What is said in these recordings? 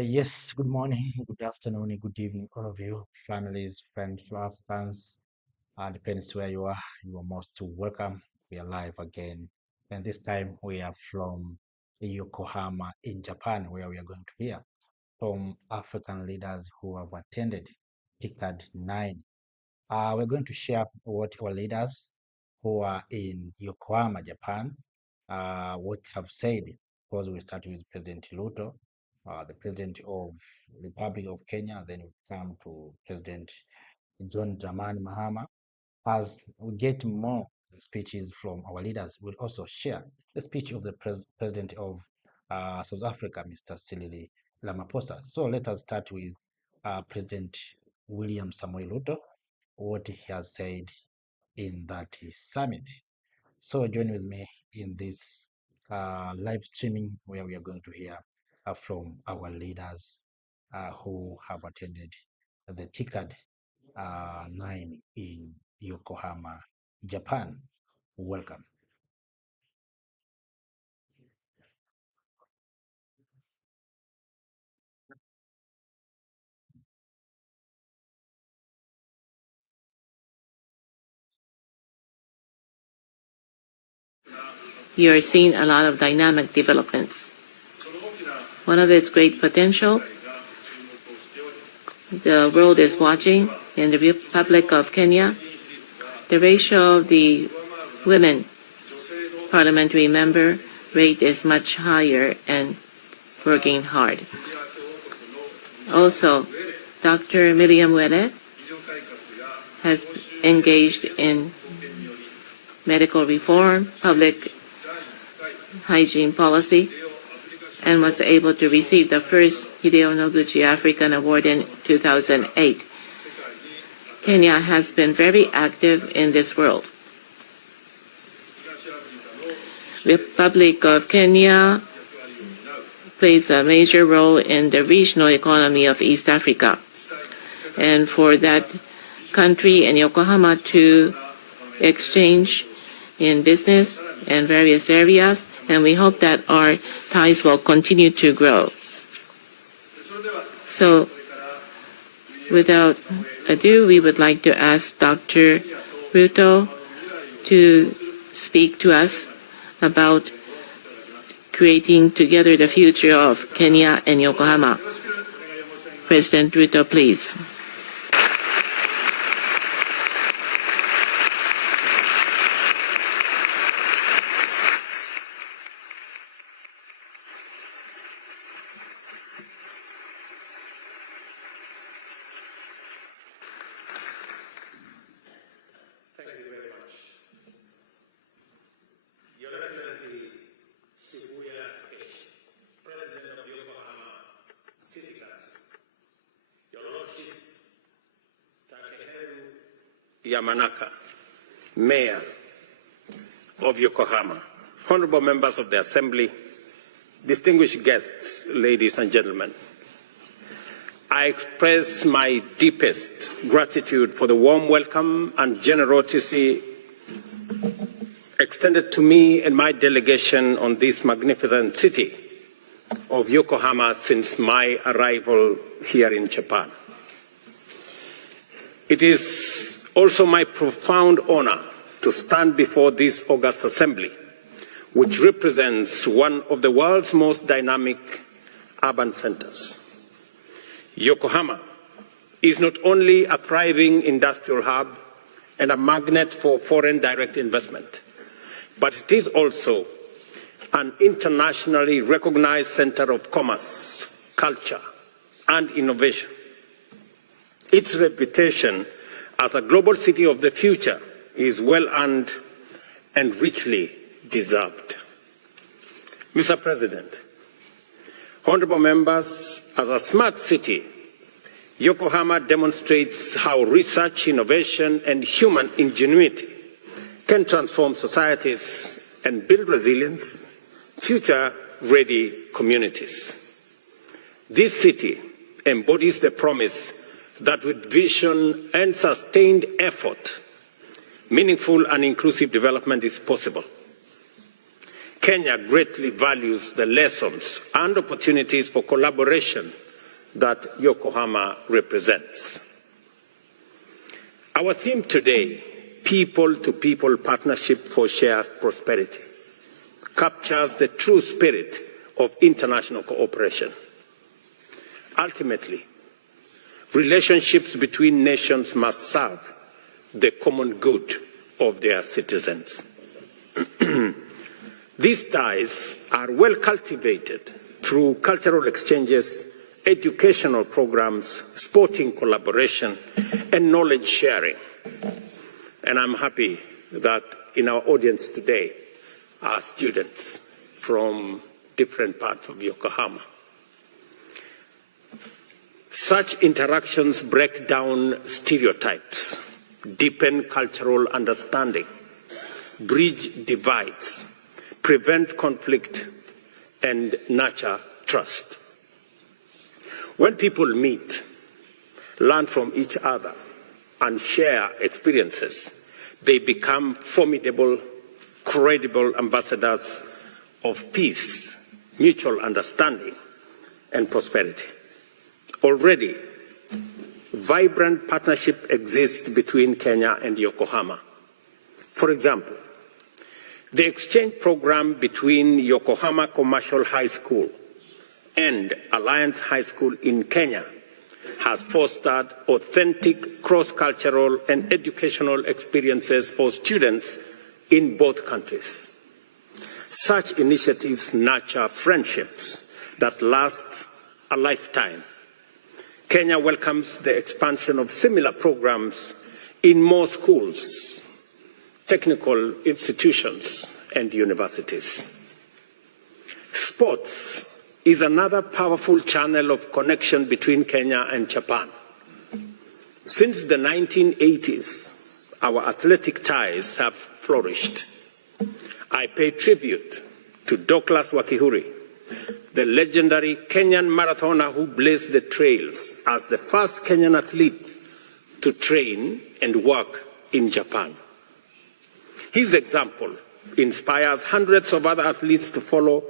Yes, good morning, good afternoon, good evening, all of you, families, friends, love fans, depends where you are. You are most welcome. We are live again. And this time we are from Yokohama in Japan, where we are going to hear from African leaders who have attended TICAD 9. We're going to share what our leaders who are in Yokohama, Japan, what have said. Of course, we start with President Ruto, the President of Republic of Kenya. Then we come to President John Dramani Mahama. As we get more speeches from our leaders, we'll also share the speech of the President of South Africa, Mr. Cyril Ramaphosa. So let us start with President William Samoei Ruto, what he has said in that summit. So join with me in this live streaming where we are going to hear from our leaders who have attended the TICAD 9 in Yokohama, Japan. Welcome. You're seeing a lot of dynamic developments. One of its great potential, the world is watching in the Republic of Kenya, the ratio of the women parliamentary member rate is much higher and working hard. Also, Dr. Miriam Wele has engaged in medical reform, public hygiene policy, and was able to receive the first Hideo Noguchi African Award in 2008. Kenya has been very active in this world. Republic of Kenya plays a major role in the regional economy of East Africa. And for that country and Yokohama to exchange in business and various areas, and we hope that our ties will continue to grow. So, without ado, we would like to ask Dr. Ruto to speak to us about creating together the future of Kenya and Yokohama. President Ruto, please. Yamanaka, Mayor of Yokohama, honorable members of the Assembly, distinguished guests, ladies and gentlemen, I express my deepest gratitude for the warm welcome and generosity extended to me and my delegation on this magnificent city of Yokohama since my arrival here in Japan. It is also my profound honor to stand before this august assembly, which represents one of the world's most dynamic urban centers. Yokohama is not only a thriving industrial hub and a magnet for foreign direct investment, but it is also an internationally recognized center of commerce, culture, and innovation. Its reputation as a global city of the future is well earned and richly deserved. Mr. President, honorable members, as a smart city, Yokohama demonstrates how research, innovation, and human ingenuity can transform societies and build resilience, future-ready communities. This city embodies the promise that with vision and sustained effort, meaningful and inclusive development is possible. Kenya greatly values the lessons and opportunities for collaboration that Yokohama represents. Our theme today, people-to-people partnership for shared prosperity, captures the true spirit of international cooperation. Ultimately, relationships between nations must serve the common good of their citizens. These ties are well cultivated through cultural exchanges, educational programs, sporting collaboration, and knowledge sharing. And I'm happy that in our audience today are students from different parts of Yokohama. Such interactions break down stereotypes, deepen cultural understanding, bridge divides, prevent conflict, and nurture trust. When people meet, learn from each other, and share experiences, they become formidable, credible ambassadors of peace, mutual understanding, and prosperity. Already, vibrant partnership exists between Kenya and Yokohama. For example, the exchange program between Yokohama Commercial High School and Alliance High School in Kenya has fostered authentic cross-cultural and educational experiences for students in both countries. Such initiatives nurture friendships that last a lifetime. Kenya welcomes the expansion of similar programs in more schools, technical institutions, and universities. Sports is another powerful channel of connection between Kenya and Japan. Since the 1980s, our athletic ties have flourished. I pay tribute to Douglas Wakihuri, the legendary Kenyan marathoner who blazed the trails as the first Kenyan athlete to train and work in Japan. His example inspires hundreds of other athletes to follow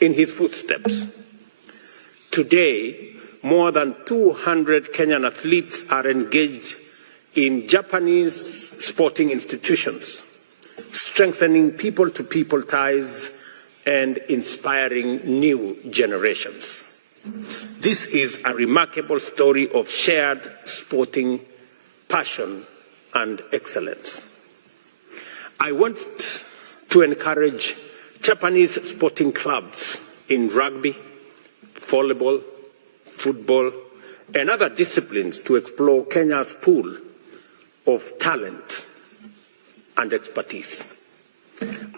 in his footsteps. Today, more than 200 Kenyan athletes are engaged in Japanese sporting institutions, strengthening people-to-people ties and inspiring new generations. This is a remarkable story of shared sporting passion and excellence. I want to encourage Japanese sporting clubs in rugby, volleyball, football, and other disciplines to explore Kenya's pool of talent and expertise.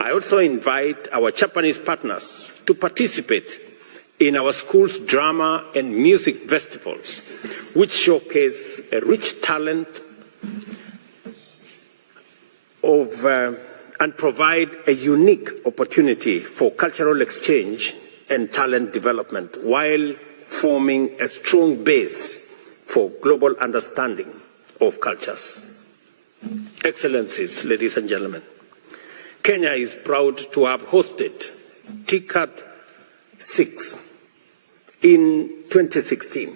I also invite our Japanese partners to participate in our school's drama and music festivals, which showcase a rich talent and provide a unique opportunity for cultural exchange and talent development while forming a strong base for global understanding of cultures. Excellencies, ladies and gentlemen, Kenya is proud to have hosted TICAD 6 in 2016,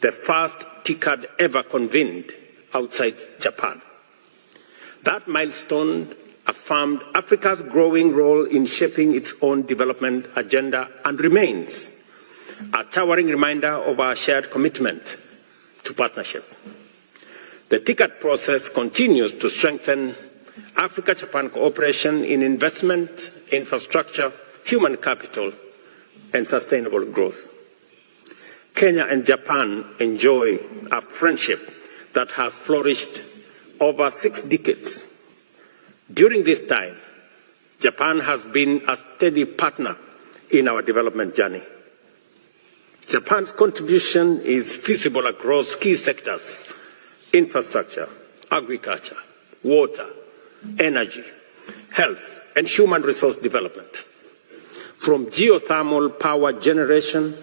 the first TICAD ever convened outside Japan. That milestone affirmed Africa's growing role in shaping its own development agenda and remains a towering reminder of our shared commitment to partnership. The TICAD process continues to strengthen Africa-Japan cooperation in investment, infrastructure, human capital, and sustainable growth. Kenya and Japan enjoy a friendship that has flourished over 6 decades. During this time, Japan has been a steady partner in our development journey. Japan's contribution is visible across key sectors: infrastructure, agriculture, water, energy, health, and human resource development. From geothermal power generation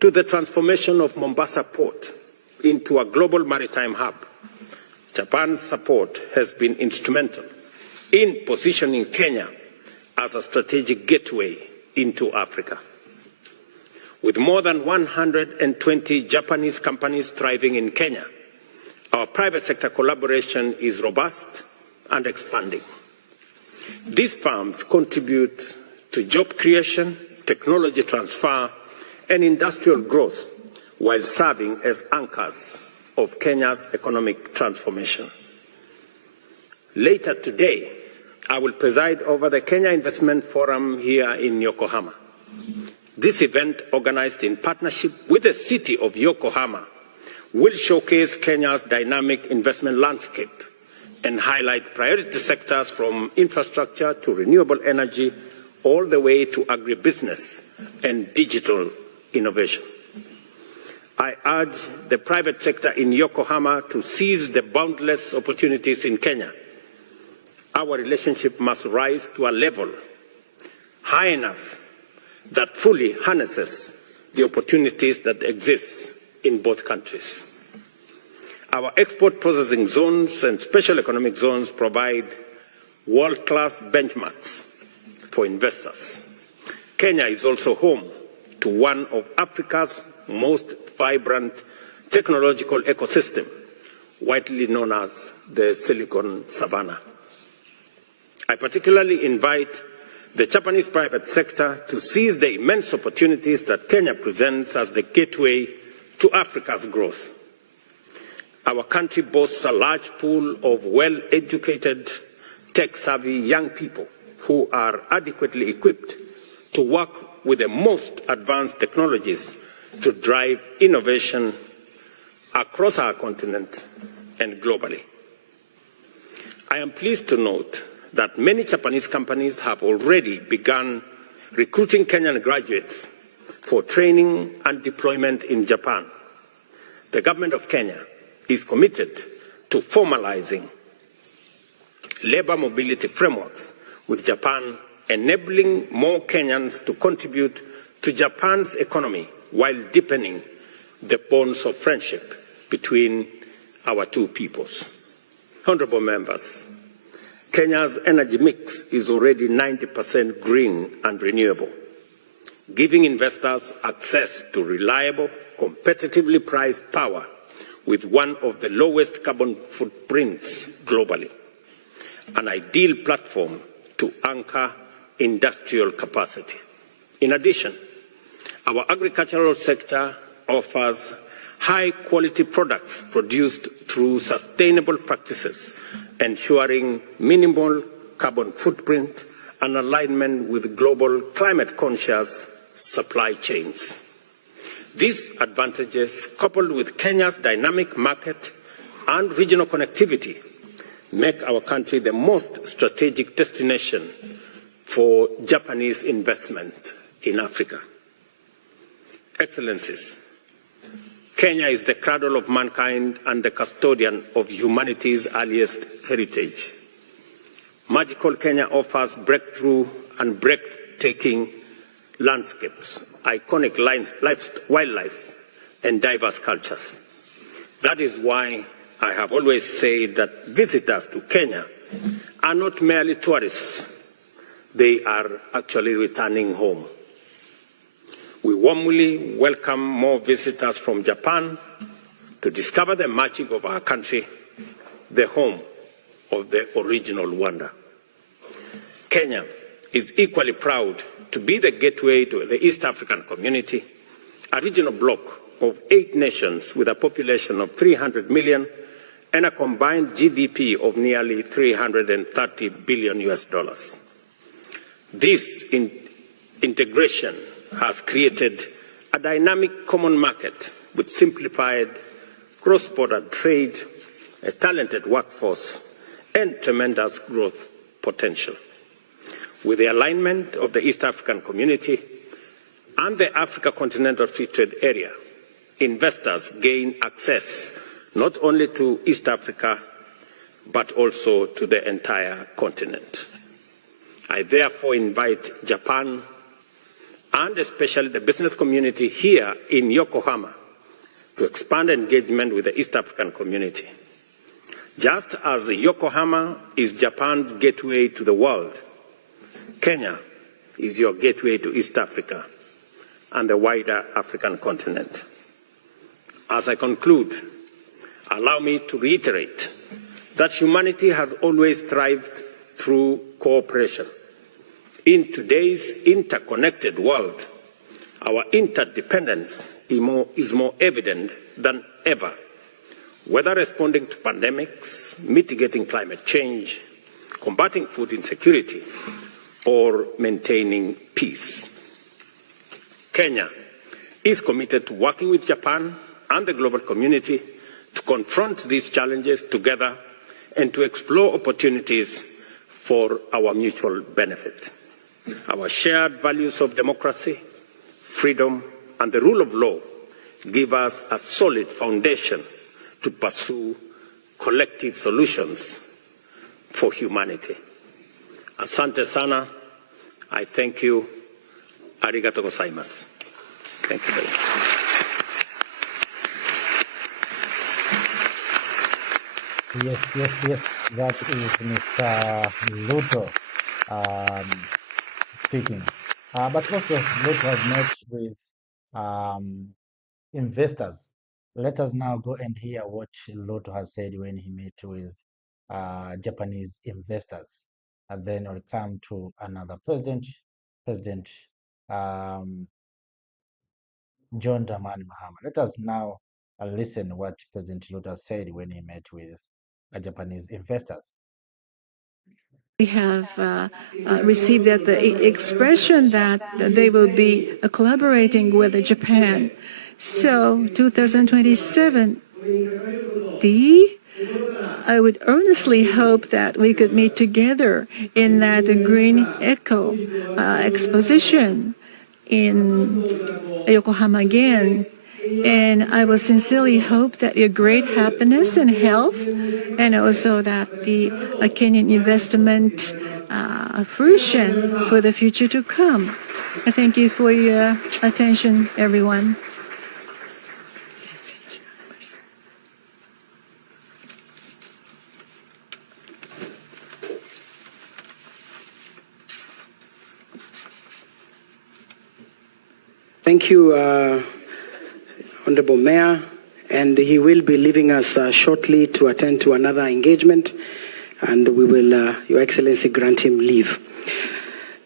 to the transformation of Mombasa Port into a global maritime hub, Japan's support has been instrumental in positioning Kenya as a strategic gateway into Africa. With more than 120 Japanese companies thriving in Kenya, our private sector collaboration is robust and expanding. These firms contribute to job creation, technology transfer, and industrial growth while serving as anchors of Kenya's economic transformation. Later today, I will preside over the Kenya Investment Forum here in Yokohama. This event, organized in partnership with the city of Yokohama, will showcase Kenya's dynamic investment landscape and highlight priority sectors from infrastructure to renewable energy, all the way to agribusiness and digital innovation. I urge the private sector in Yokohama to seize the boundless opportunities in Kenya. Our relationship must rise to a level high enough that fully harnesses the opportunities that exist in both countries. Our export processing zones and special economic zones provide world-class benchmarks for investors. Kenya is also home to one of Africa's most vibrant technological ecosystem, widely known as the Silicon Savannah. I particularly invite the Japanese private sector to seize the immense opportunities that Kenya presents as the gateway to Africa's growth. Our country boasts a large pool of well-educated, tech-savvy young people who are adequately equipped to work with the most advanced technologies to drive innovation across our continent and globally. I am pleased to note that many Japanese companies have already begun recruiting Kenyan graduates for training and deployment in Japan. The government of Kenya is committed to formalizing labor mobility frameworks with Japan, enabling more Kenyans to contribute to Japan's economy while deepening the bonds of friendship between our two peoples. Honorable members, Kenya's energy mix is already 90% green and renewable, giving investors access to reliable, competitively priced power with one of the lowest carbon footprints globally, an ideal platform to anchor industrial capacity. In addition, our agricultural sector offers high-quality products produced through sustainable practices, ensuring minimal carbon footprint and alignment with global climate-conscious supply chains. These advantages, coupled with Kenya's dynamic market and regional connectivity, make our country the most strategic destination for Japanese investment in Africa. Excellencies, Kenya is the cradle of mankind and the custodian of humanity's earliest heritage. Magical Kenya offers breakthrough and breathtaking landscapes, iconic wildlife, and diverse cultures. That is why I have always said that visitors to Kenya are not merely tourists, they are actually returning home. We warmly welcome more visitors from Japan to discover the magic of our country, the home of the original wonder. Kenya is equally proud to be the gateway to the East African community, a regional bloc of 8 nations with a population of 300 million and a combined GDP of nearly $330 billion. This integration has created a dynamic common market with simplified cross-border trade, a talented workforce, and tremendous growth potential. With the alignment of the East African community and the Africa Continental Free Trade Area, investors gain access not only to East Africa, but also to the entire continent. I therefore invite Japan, and especially the business community here in Yokohama, to expand engagement with the East African community. Just as Yokohama is Japan's gateway to the world, Kenya is your gateway to East Africa. and the wider African continent. As I conclude, allow me to reiterate that humanity has always thrived through cooperation. In today's interconnected world, our interdependence is more evident than ever, whether responding to pandemics, mitigating climate change, combating food insecurity, or maintaining peace. Kenya is committed to working with Japan and the global community to confront these challenges together and to explore opportunities for our mutual benefit. Our shared values of democracy, freedom, and the rule of law give us a solid foundation to pursue collective solutions for humanity. Asante sana. I thank you. Arigato gozaimasu. Thank you very much. Yes. That is Mr. Ruto speaking. But also, Ruto has met with investors. Let us now go and hear what Ruto has said when he met with Japanese investors. And then I'll come to another President John Dramani Mahama. Let us now listen what President Ruto said when he met with Japanese investors. We have received the expression that they will be collaborating with Japan. So 2027, I would earnestly hope that we could meet together in that Green Eco exposition in Yokohama again. And I will sincerely hope that your great happiness and health, and also that the Kenyan investment fruition for the future to come. I thank you for your attention, everyone. Thank you, Honorable Mayor, and he will be leaving us shortly to attend to another engagement, and we will, Your Excellency, grant him leave.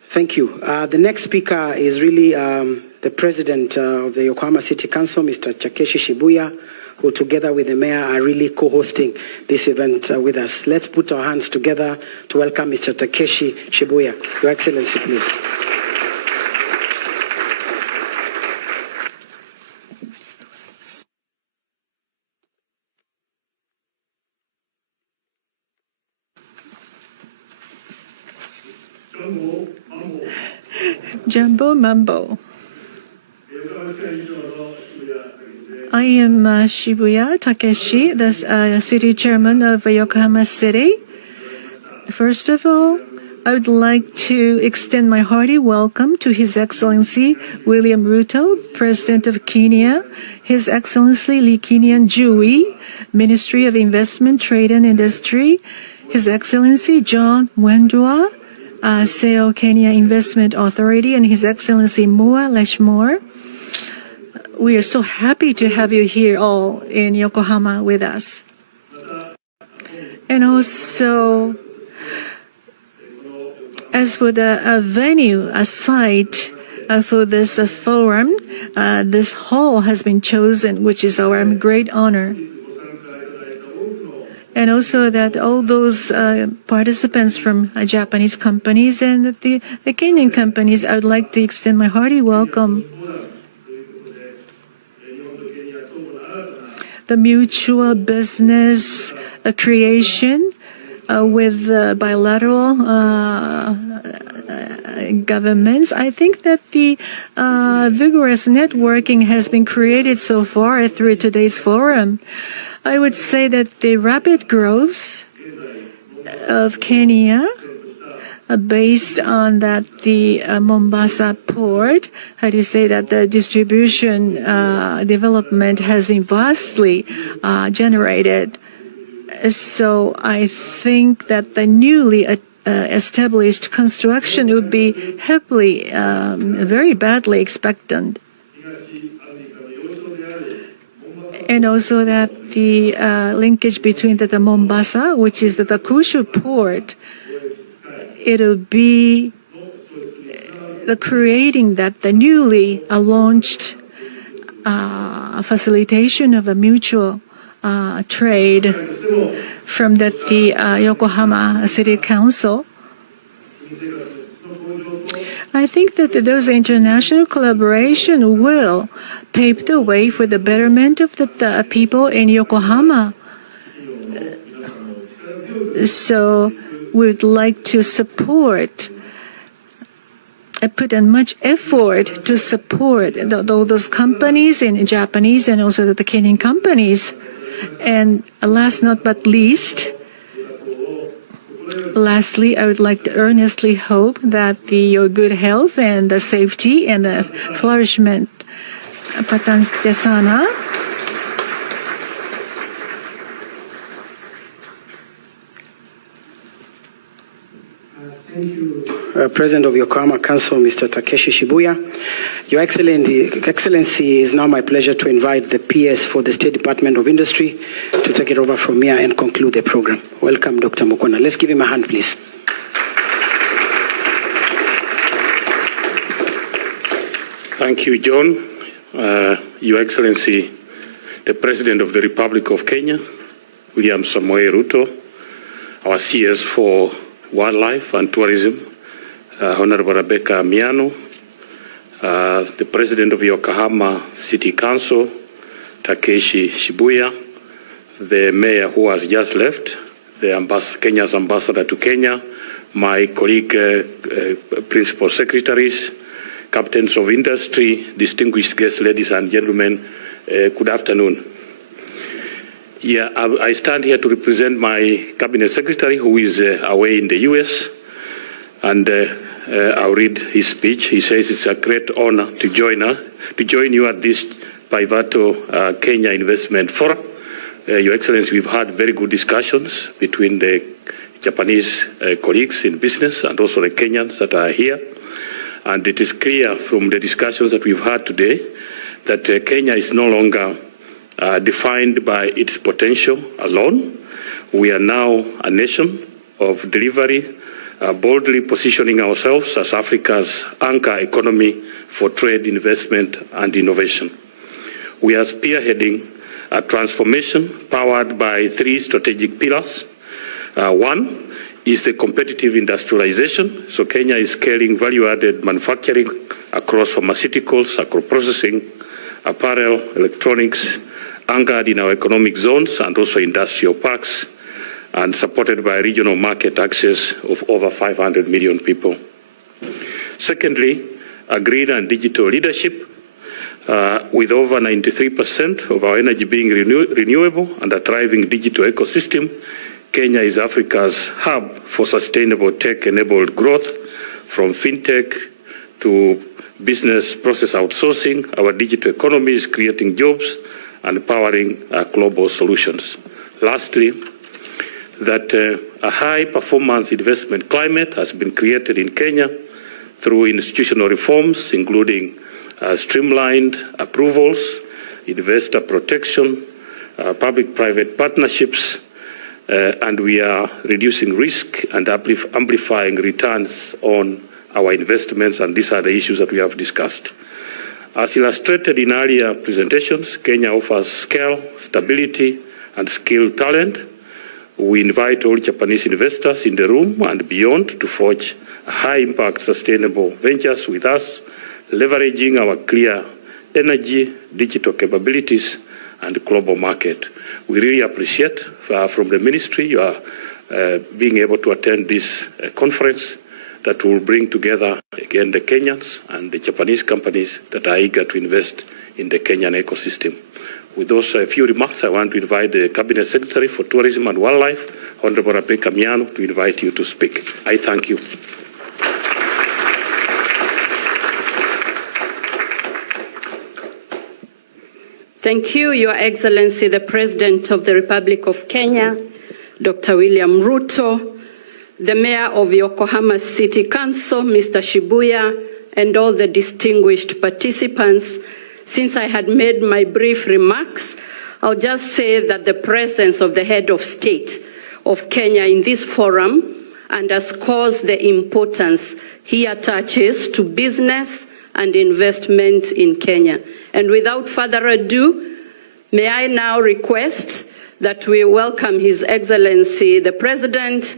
Thank you. The next speaker is really the President of the Yokohama City Council, Mr. Takeshi Shibuya, who together with the Mayor are really co-hosting this event with us. Let's put our hands together to welcome Mr. Takeshi Shibuya. Your Excellency, please. Jumbo Mambo. I am Shibuya Takeshi, the city chairman of Yokohama City. First of all, I would like to extend my hearty welcome to His Excellency William Ruto, President of Kenya, His Excellency Lee Kinian Jui, Ministry of Investment, Trade and Industry, His Excellency John Wendwa, SEO Kenya Investment Authority, and His Excellency Mua Leshmore. We are so happy to have you here all in Yokohama with us. And also, as for the venue, a site for this forum, this hall has been chosen, which is our great honor. And also that all those participants from Japanese companies and the Kenyan companies, I would like to extend my hearty welcome. The mutual business creation with bilateral governments. I think that the vigorous networking has been created so far through today's forum. I would say that the rapid growth of Kenya, based on that the Mombasa port, how do you say that the distribution development has been vastly generated. So I think that the newly established construction would be heavily, very badly expectant. and also that the linkage between the Mombasa, which is the crucial port, it'll be creating that the newly launched facilitation of a mutual trade from the Yokohama City Council. I think that those international collaboration will pave the way for the betterment of the people in Yokohama. So we'd like to support, put in much effort to support those companies in Japanese and also the Kenyan companies. And last but not lastly, I would like to earnestly hope that your good health and the safety and the flourishment Patan Desana. Thank you, President of Yokohama Council, Mr. Takeshi Shibuya. Your Excellency, it is now my pleasure to invite the PS for the State Department of Industry to take it over from here and conclude the program. Welcome, Dr. Mukona. Let's give him a hand, please. Thank you, John. Your Excellency, the President of the Republic of Kenya, William Samoei Ruto, our CS for Wildlife and Tourism, Honorable Rebecca Miano, the President of Yokohama City Council, Takeshi Shibuya, the Mayor who has just left, the Kenya's Ambassador to Kenya, my colleague, Principal Secretaries, Captains of Industry, distinguished guests, ladies and gentlemen, good afternoon. Yeah, I stand here to represent my Cabinet Secretary who is away in the US, and I'll read his speech. He says it's a great honor to join you at this pivotal Kenya Investment Forum. Your Excellency, we've had very good discussions between the Japanese colleagues in business and also the Kenyans that are here. And it is clear from the discussions that we've had today that Kenya is no longer defined by its potential alone. We are now a nation of delivery, boldly positioning ourselves as Africa's anchor economy for trade, investment, and innovation. We are spearheading a transformation powered by three strategic pillars. One is the competitive industrialization. So Kenya is scaling value-added manufacturing across pharmaceuticals, agro-processing, apparel, electronics, anchored in our economic zones and also industrial parks, and supported by regional market access of over 500 million people. Secondly, a green and digital leadership, with over 93% of our energy being renewable and a thriving digital ecosystem. Kenya is Africa's hub for sustainable tech-enabled growth, from fintech to business process outsourcing. Our digital economy is creating jobs and powering global solutions. Lastly, that a high-performance investment climate has been created in Kenya through institutional reforms, including streamlined approvals, investor protection, public-private partnerships, and we are reducing risk and amplifying returns on our investments, and these are the issues that we have discussed. As illustrated in earlier presentations, Kenya offers scale, stability, and skilled talent. We invite all Japanese investors in the room and beyond to forge high-impact sustainable ventures with us, leveraging our clear energy, digital capabilities, and global market. We really appreciate from the ministry you are being able to attend this conference that will bring together, again, the Kenyans and the Japanese companies that are eager to invest in the Kenyan ecosystem. With those few remarks, I want to invite the Cabinet Secretary for Tourism and Wildlife, Honorable Rebecca Miano, to invite you to speak. I thank you. Thank you, Your Excellency, the President of the Republic of Kenya, Dr. William Ruto, the Mayor of Yokohama City Council, Mr. Shibuya, and all the distinguished participants. Since I had made my brief remarks, I'll just say that the presence of the head of state of Kenya in this forum underscores the importance he attaches to business and investment in Kenya. And without further ado, may I now request that we welcome His Excellency the President,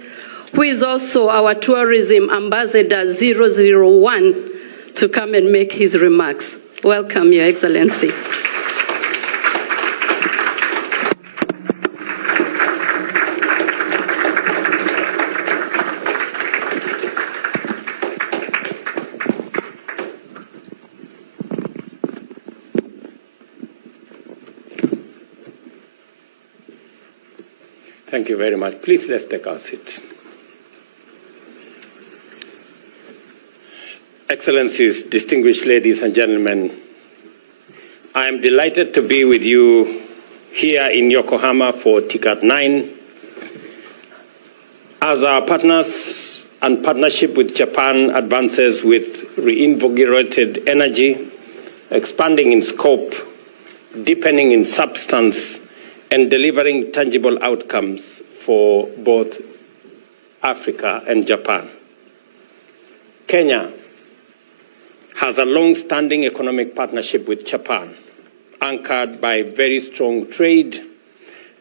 who is also our Tourism Ambassador 001, to come and make his remarks. Welcome, Your Excellency. Thank you very much. Please, let's take our seats. Excellencies, distinguished ladies and gentlemen, I am delighted to be with you here in Yokohama for TICAD 9. As our partners and partnership with Japan advances with reinvigorated energy, expanding in scope, deepening in substance, and delivering tangible outcomes for both Africa and Japan. Kenya has a long-standing economic partnership with Japan, anchored by very strong trade,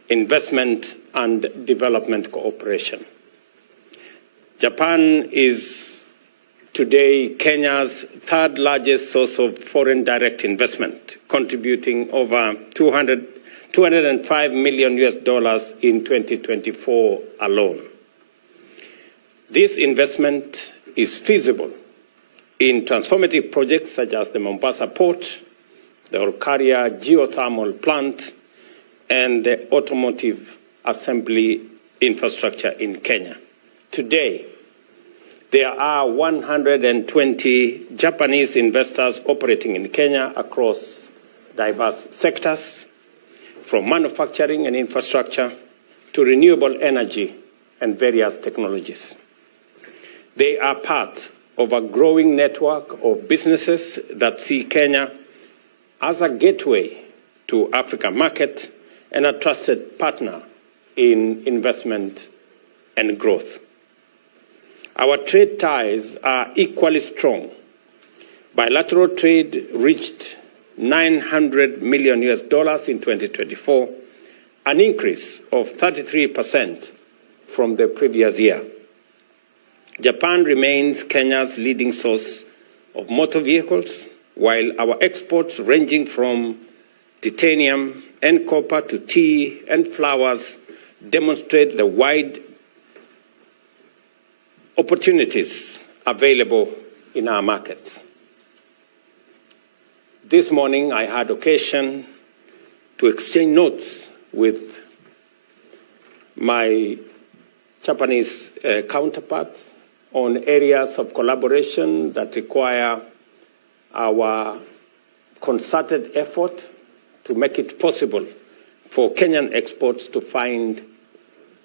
investment, and development cooperation. Japan is today Kenya's third largest source of foreign direct investment, contributing over $205 million in 2024 alone. This investment is feasible in transformative projects such as the Mombasa Port, the Olkaria geothermal plant, and the automotive assembly infrastructure in Kenya. Today, there are 120 Japanese investors operating in Kenya across diverse sectors, from manufacturing and infrastructure to renewable energy and various technologies. They are part of a growing network of businesses that see Kenya as a gateway to African market and a trusted partner in investment and growth. Our trade ties are equally strong. Bilateral trade reached $900 million in 2024, an increase of 33% from the previous year. Japan remains Kenya's leading source of motor vehicles, while our exports ranging from titanium and copper to tea and flowers demonstrate the wide opportunities available in our markets. This morning, I had occasion to exchange notes with my Japanese counterparts on areas of collaboration that require our concerted effort to make it possible for Kenyan exports to find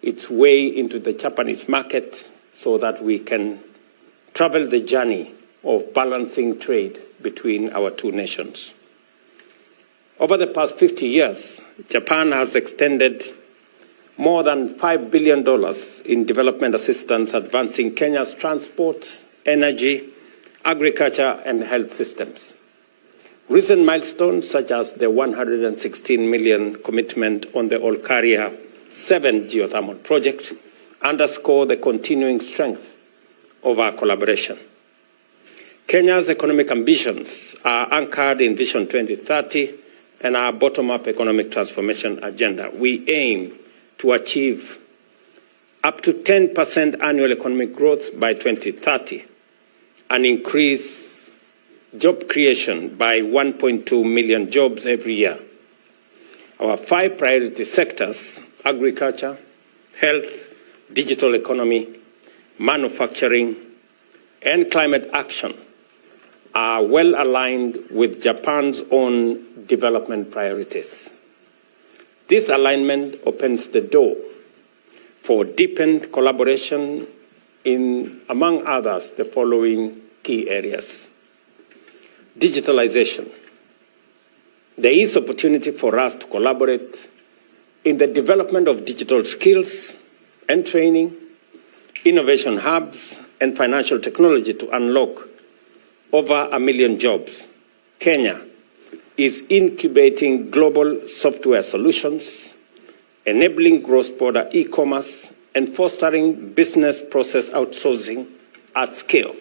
its way into the Japanese market so that we can travel the journey of balancing trade between our two nations. Over the past 50 years, Japan has extended more than $5 billion in development assistance, advancing Kenya's transport, energy, agriculture, and health systems. Recent milestones, such as the $116 million commitment on the Olkaria 7 geothermal project, underscore the continuing strength of our collaboration. Kenya's economic ambitions are anchored in Vision 2030 and our bottom-up economic transformation agenda. We aim to achieve up to 10% annual economic growth by 2030 and increase job creation by 1.2 million jobs every year. Our 5 priority sectors, agriculture, health, digital economy, manufacturing, and climate action, are well aligned with Japan's own development priorities. This alignment opens the door for deepened collaboration in, among others, the following key areas: digitalization. there is opportunity for us to collaborate in the development of digital skills and training, innovation hubs, and financial technology to unlock over 1 million jobs. Kenya is incubating global software solutions, enabling cross-border e-commerce, and fostering business process outsourcing at scale.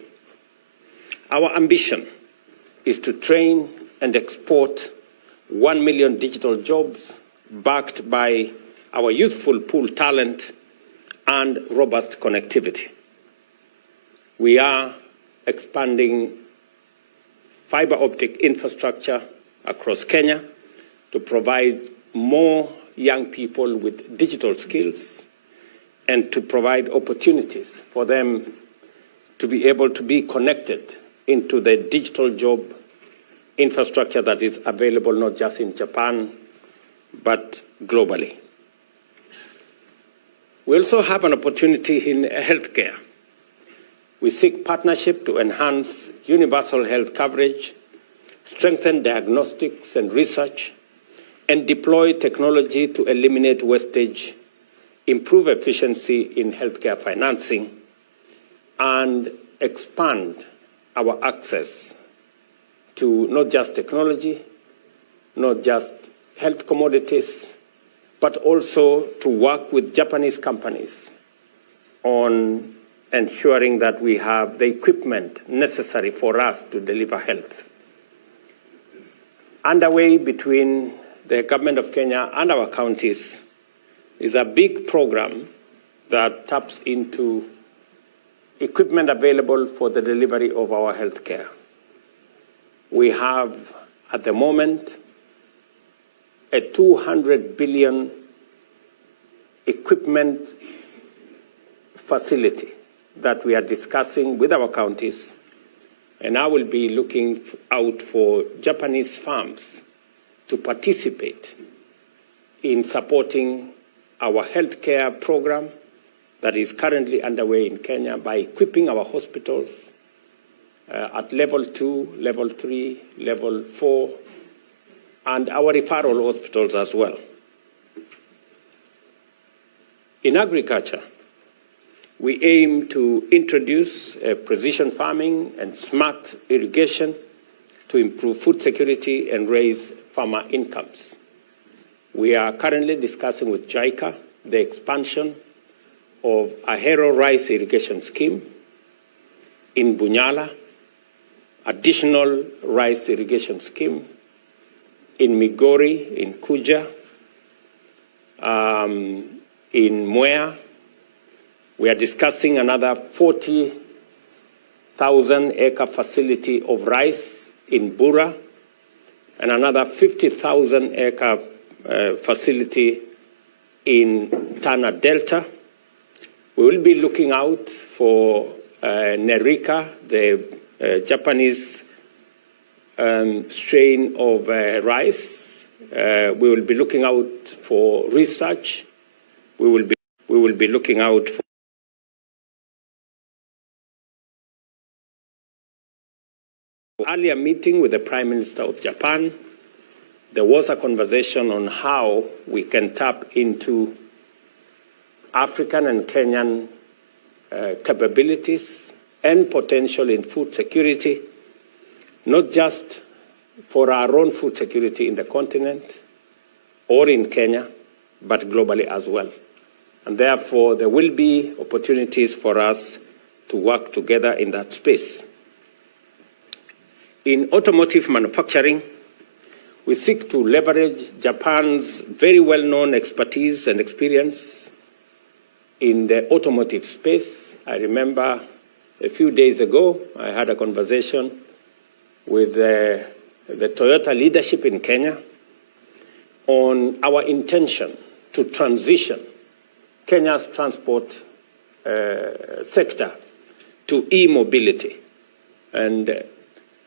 Our ambition is to train and export 1 million digital jobs backed by our youthful pool talent and robust connectivity. We are expanding fiber optic infrastructure across Kenya to provide more young people with digital skills and to provide opportunities for them to be able to be connected into the digital job infrastructure that is available not just in Japan, but globally. We also have an opportunity in healthcare. We seek partnership to enhance universal health coverage, strengthen diagnostics and research, and deploy technology to eliminate wastage, improve efficiency in healthcare financing, and expand our access to not just technology, not just health commodities, but also to work with Japanese companies on ensuring that we have the equipment necessary for us to deliver health. Underway between the government of Kenya and our counties is a big program that taps into equipment available for the delivery of our health care. We have, at the moment, a 200 billion equipment facility that we are discussing with our counties, and I will be looking out for Japanese firms to participate in supporting our healthcare program that is currently underway in Kenya by equipping our hospitals at level 2, level 3, level 4, and our referral hospitals as well. In agriculture, we aim to introduce precision farming and smart irrigation to improve food security and raise farmer incomes. We are currently discussing with JICA the expansion of a Ahero rice irrigation scheme in Bunyala, additional rice irrigation scheme in Migori, in Kuja, in Mwea. We are discussing another 40,000 acre facility of rice in Bura and another 50,000 acre facility in Tana Delta. We will be looking out for Nerika, the Japanese strain of rice. We will be looking out for research. We will be looking out for earlier meeting with the Prime Minister of Japan. There was a conversation on how we can tap into African and Kenyan capabilities and potential in food security, not just for our own food security in the continent or in Kenya, but globally as well. And therefore, there will be opportunities for us to work together in that space. In automotive manufacturing, we seek to leverage Japan's very well-known expertise and experience in the automotive space. I remember a few days ago, I had a conversation with the Toyota leadership in Kenya on our intention to transition Kenya's transport sector to e-mobility. And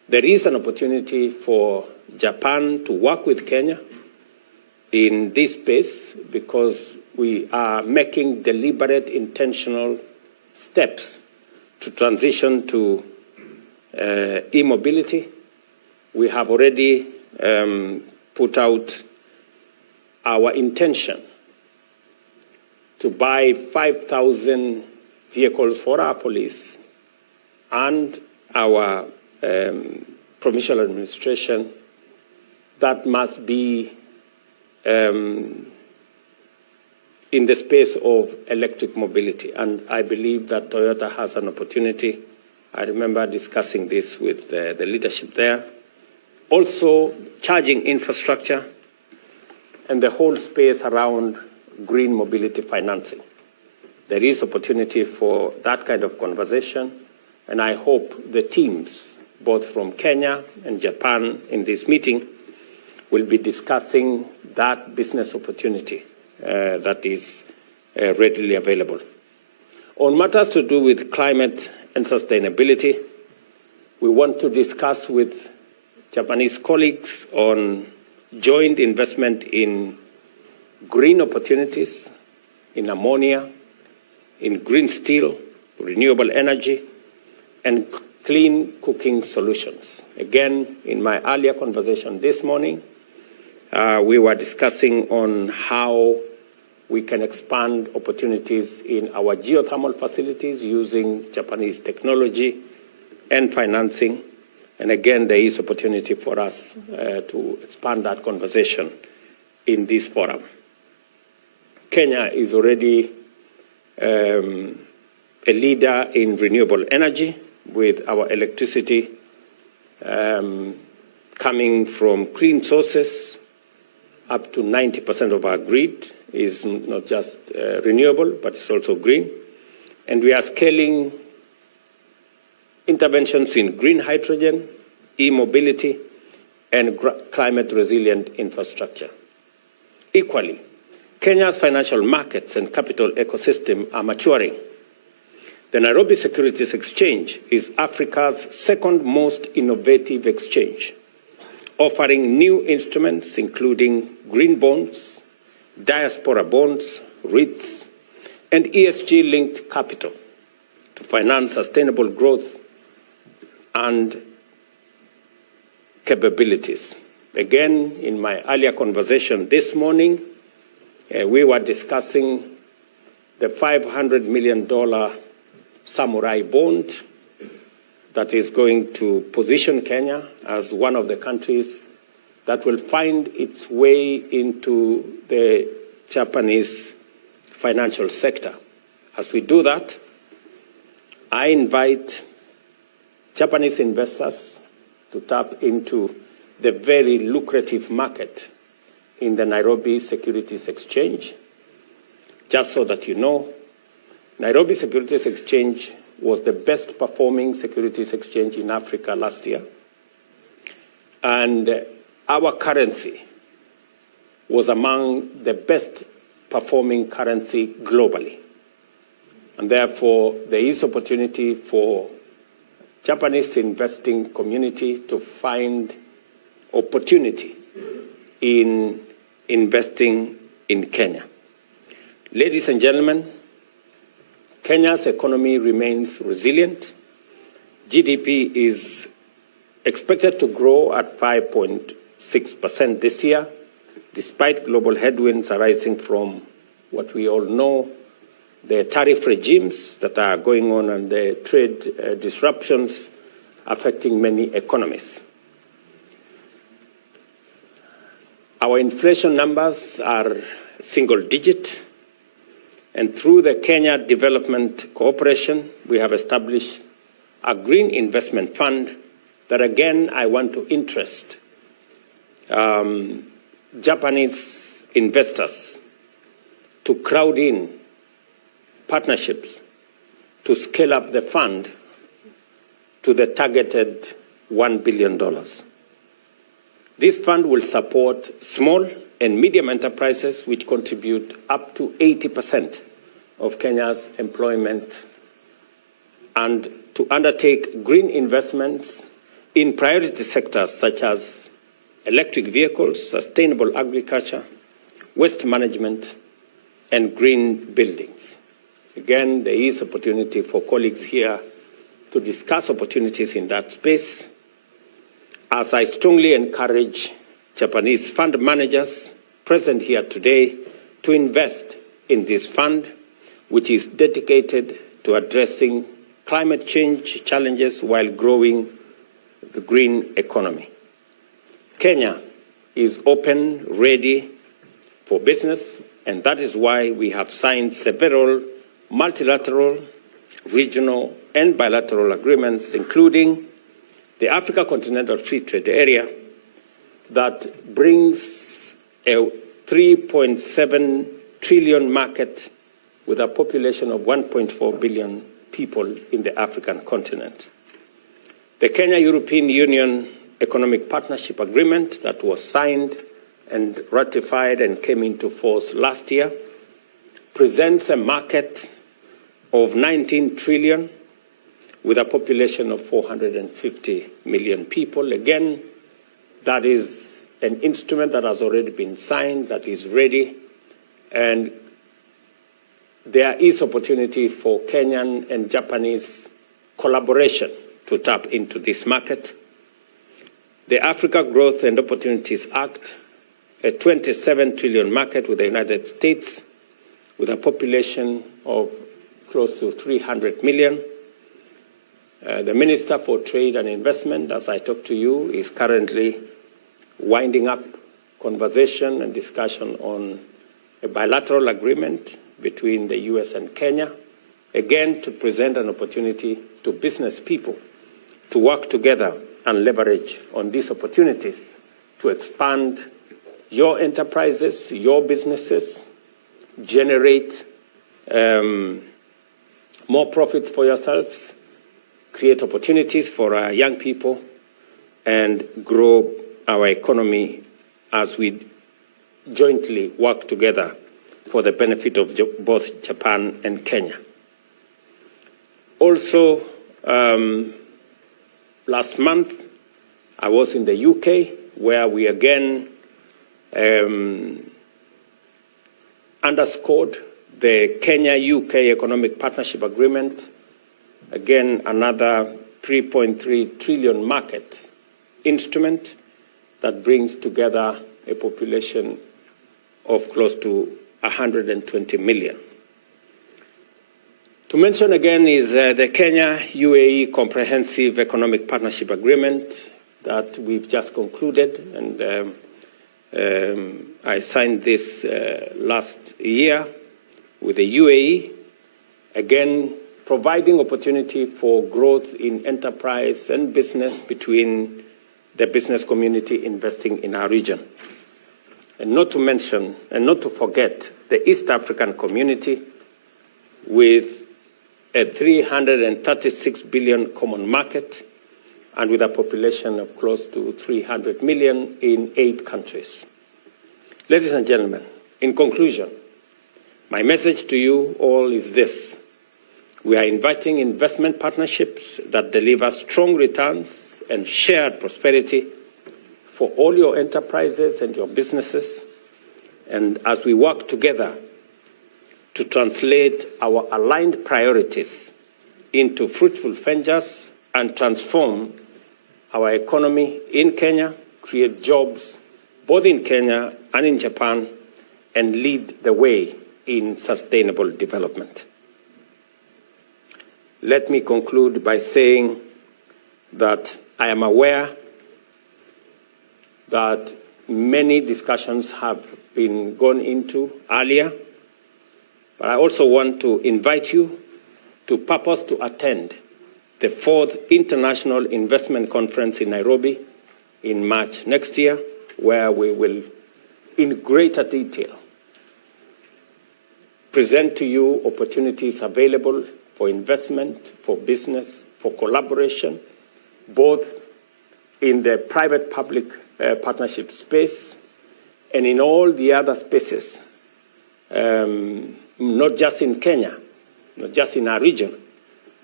there is an opportunity for Japan to work with Kenya in this space because we are making deliberate, intentional steps to transition to e-mobility. We have already put out our intention to buy 5,000 vehicles for our police and our provincial administration that must be in the space of electric mobility. And I believe that Toyota has an opportunity. I remember discussing this with the leadership there. Also, charging infrastructure and the whole space around green mobility financing. There is opportunity for that kind of conversation, and I hope the teams, both from Kenya and Japan in this meeting, will be discussing that business opportunity that is readily available. On matters to do with climate and sustainability, we want to discuss with Japanese colleagues on joint investment in green opportunities, in ammonia, in green steel, renewable energy, and clean cooking solutions. Again, in my earlier conversation this morning, we were discussing on how we can expand opportunities in our geothermal facilities using Japanese technology and financing. And again, there is opportunity for us to expand that conversation in this forum. Kenya is already a leader in renewable energy, with our electricity coming from clean sources. Up to 90% of our grid is not just renewable, but it's also green. And we are scaling interventions in green hydrogen, e-mobility, and climate-resilient infrastructure. Equally, Kenya's financial markets and capital ecosystem are maturing. The Nairobi Securities Exchange is Africa's second most innovative exchange, offering new instruments including green bonds, diaspora bonds, REITs, and ESG-linked capital to finance sustainable growth and capabilities. Again, in my earlier conversation this morning, we were discussing the $500 million samurai bond that is going to position Kenya as one of the countries that will find its way into the Japanese financial sector. As we do that, I invite Japanese investors to tap into the very lucrative market in the Nairobi Securities Exchange. Just so that you know, Nairobi Securities Exchange was the best performing securities exchange in Africa last year. And our currency was among the best performing currency globally. And therefore, there is opportunity for Japanese investing community to find opportunity in investing in Kenya. Ladies and gentlemen, Kenya's economy remains resilient. GDP is expected to grow at 5.6% this year, despite global headwinds arising from what we all know, the tariff regimes that are going on and the trade disruptions affecting many economies. Our inflation numbers are single digit, and through the Kenya Development Cooperation, we have established a green investment fund that, again, I want to interest Japanese investors to crowd in partnerships to scale up the fund to the targeted $1 billion. This fund will support small and medium enterprises which contribute up to 80% of Kenya's employment, and to undertake green investments in priority sectors such as electric vehicles, sustainable agriculture, waste management, and green buildings. Again, there is opportunity for colleagues here to discuss opportunities in that space, as I strongly encourage Japanese fund managers present here today to invest in this fund, which is dedicated to addressing climate change challenges while growing the green economy. Kenya is open, ready for business, and that is why we have signed several multilateral, regional, and bilateral agreements, including the Africa Continental Free Trade Area, that brings a 3.7 trillion market with a population of 1.4 billion people in the African continent. The Kenya-European Union Economic Partnership Agreement that was signed and ratified and came into force last year presents a market of 19 trillion with a population of 450 million people. Again, that is an instrument that has already been signed, that is ready, and there is opportunity for Kenyan and Japanese collaboration to tap into this market. The Africa Growth and Opportunities Act, a 27 trillion market with the United States, with a population of close to 300 million. The Minister for Trade and Investment, as I talk to you, is currently winding up conversation and discussion on a bilateral agreement between the US and Kenya, again to present an opportunity to business people to work together and leverage on these opportunities to expand your enterprises, your businesses, generate more profits for yourselves, create opportunities for our young people, and grow our economy as we jointly work together for the benefit of both Japan and Kenya. Also, last month, I was in the UK, where we again underscored the Kenya-UK Economic Partnership Agreement, again another 3.3 trillion market instrument that brings together a population of close to 120 million. To mention again is the Kenya-UAE Comprehensive Economic Partnership Agreement that we've just concluded, and I signed this last year with the UAE, again providing opportunity for growth in enterprise and business between the business community investing in our region. And not to mention, and not to forget, the East African community with a 336 billion common market and with a population of close to 300 million in 8 countries. Ladies and gentlemen, in conclusion, my message to you all is this. We are inviting investment partnerships that deliver strong returns and shared prosperity for all your enterprises and your businesses. And as we work together to translate our aligned priorities into fruitful ventures and transform our economy in Kenya, create jobs both in Kenya and in Japan, and lead the way in sustainable development. Let me conclude by saying that I am aware that many discussions have been gone into earlier, but I also want to invite you to purpose to attend the 4th International Investment Conference in Nairobi in March next year, where we will, in greater detail, present to you opportunities available for investment, for business, for collaboration, both in the private-public partnership space and in all the other spaces, not just in Kenya, not just in our region,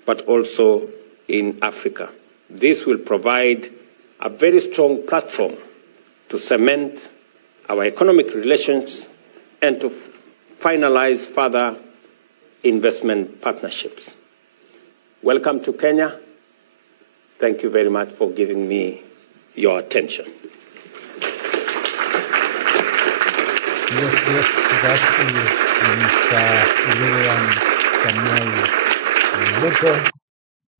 but also in Africa. This will provide a very strong platform to cement our economic relations and to finalize further investment partnerships. Welcome to Kenya. Thank you very much for giving me your attention. Yes, that is Mr. William Samoei Ruto,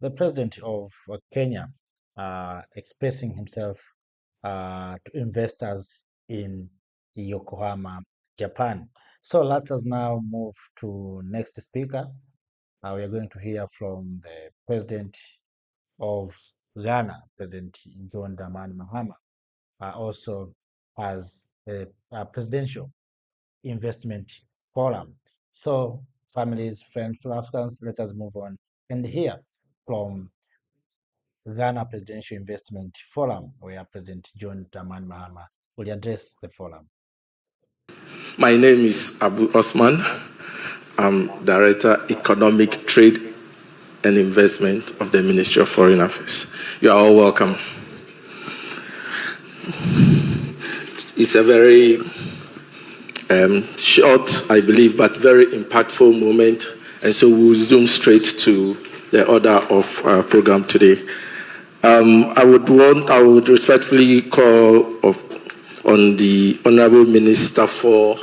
the president of Kenya, expressing himself to investors in Yokohama, Japan. So let us now move to next speaker. We are going to hear from the president of Ghana, President John Dramani Mahama, also has a presidential investment forum. So, families, friends, Africans, let us move on and hear from Ghana Presidential Investment Forum, where President John Dramani Mahama will address the forum. My name is Abu Osman. I'm Director Economic Trade and Investment of the Ministry of Foreign Affairs. You are all welcome. It's a very short, I believe, but very impactful moment, and so we'll zoom straight to the order of our program today. I would respectfully call on the Honorable Minister for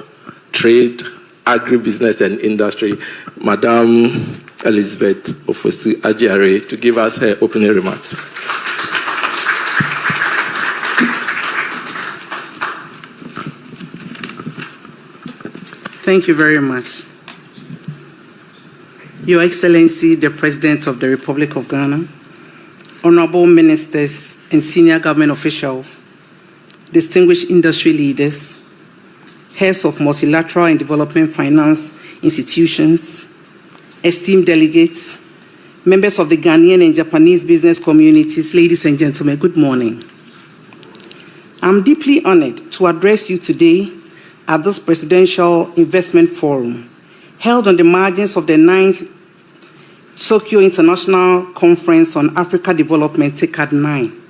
Trade, Agribusiness and Industry, Madam Elizabeth Ofosu Ajiare, to give us her opening remarks. Thank you very much. Your Excellency, the President of the Republic of Ghana, honorable ministers and senior government officials, distinguished industry leaders, heads of multilateral and development finance institutions, esteemed delegates, members of the Ghanaian and Japanese business communities, ladies and gentlemen, good morning. I'm deeply honored to address you today at this Presidential Investment Forum, held on the margins of the 9th Tokyo International Conference on Africa Development, TICAD 9.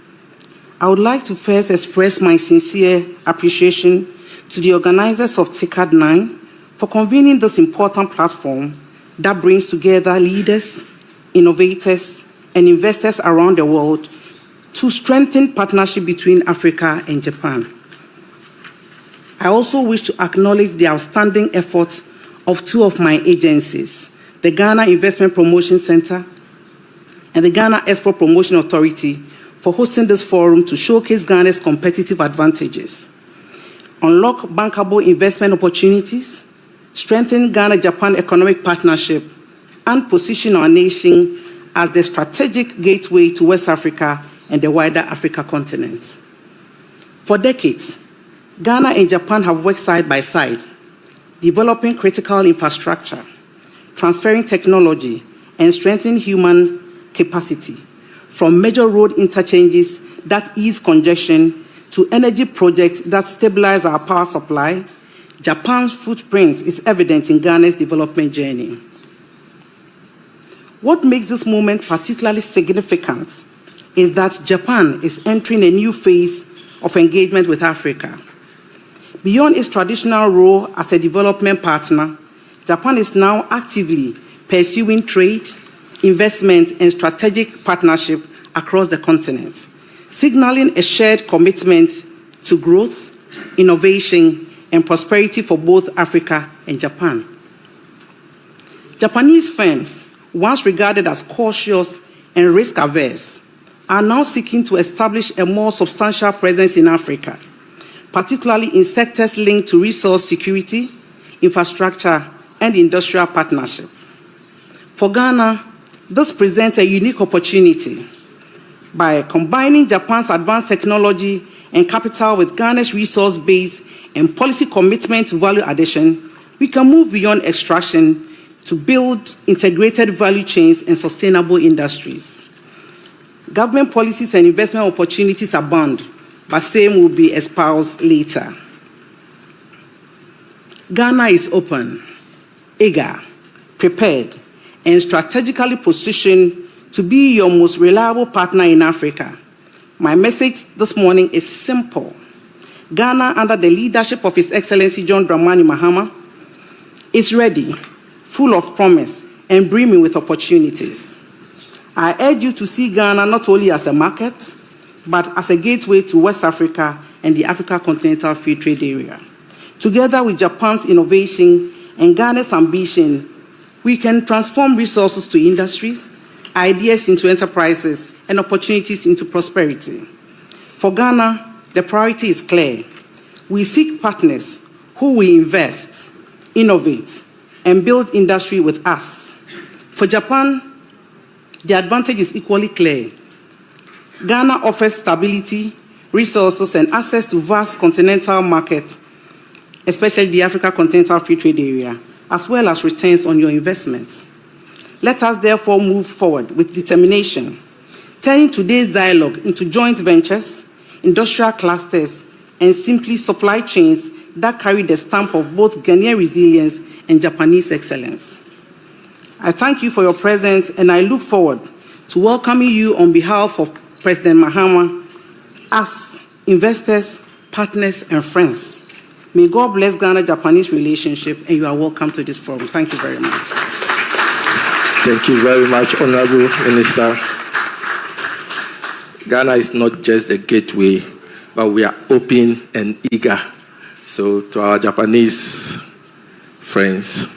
I would like to first express my sincere appreciation to the organizers of TICAD 9 for convening this important platform that brings together leaders, innovators, and investors around the world to strengthen partnership between Africa and Japan. I also wish to acknowledge the outstanding efforts of two of my agencies, the Ghana Investment Promotion Center and the Ghana Export Promotion Authority, for hosting this forum to showcase Ghana's competitive advantages, unlock bankable investment opportunities, strengthen Ghana-Japan economic partnership, and position our nation as the strategic gateway to West Africa and the wider Africa continent. For decades, Ghana and Japan have worked side by side, developing critical infrastructure, transferring technology, and strengthening human capacity, from major road interchanges that ease congestion to energy projects that stabilize our power supply. Japan's footprint is evident in Ghana's development journey. What makes this moment particularly significant is that Japan is entering a new phase of engagement with Africa. Beyond its traditional role as a development partner, Japan is now actively pursuing trade, investment, and strategic partnership across the continent, signaling a shared commitment to growth, innovation, and prosperity for both Africa and Japan. Japanese firms, once regarded as cautious and risk-averse, are now seeking to establish a more substantial presence in Africa, particularly in sectors linked to resource security, infrastructure, and industrial partnership. For Ghana, this presents a unique opportunity. By combining Japan's advanced technology and capital with Ghana's resource base and policy commitment to value addition, we can move beyond extraction to build integrated value chains and sustainable industries. Government policies and investment opportunities abound, but same will be espoused later. Ghana is open, eager, prepared, and strategically positioned to be your most reliable partner in Africa. My message this morning is simple. Ghana, under the leadership of His Excellency John Dramani Mahama, is ready, full of promise, and brimming with opportunities. I urge you to see Ghana not only as a market, but as a gateway to West Africa and the Africa Continental Free Trade Area. Together with Japan's innovation and Ghana's ambition, we can transform resources to industries, ideas into enterprises, and opportunities into prosperity. For Ghana, the priority is clear. We seek partners who will invest, innovate, and build industry with us. For Japan, the advantage is equally clear. Ghana offers stability, resources, and access to vast continental markets, especially the Africa Continental Free Trade Area, as well as returns on your investments. Let us therefore move forward with determination, turning today's dialogue into joint ventures, industrial clusters, and simply supply chains that carry the stamp of both Ghanaian resilience and Japanese excellence. I thank you for your presence, and I look forward to welcoming you on behalf of President Mahama as investors, partners, and friends. May God bless Ghana-Japanese relationship, and you are welcome to this forum. Thank you very much. Thank you very much, Honorable Minister. Ghana is not just a gateway, but we are open and eager. So to our Japanese friends,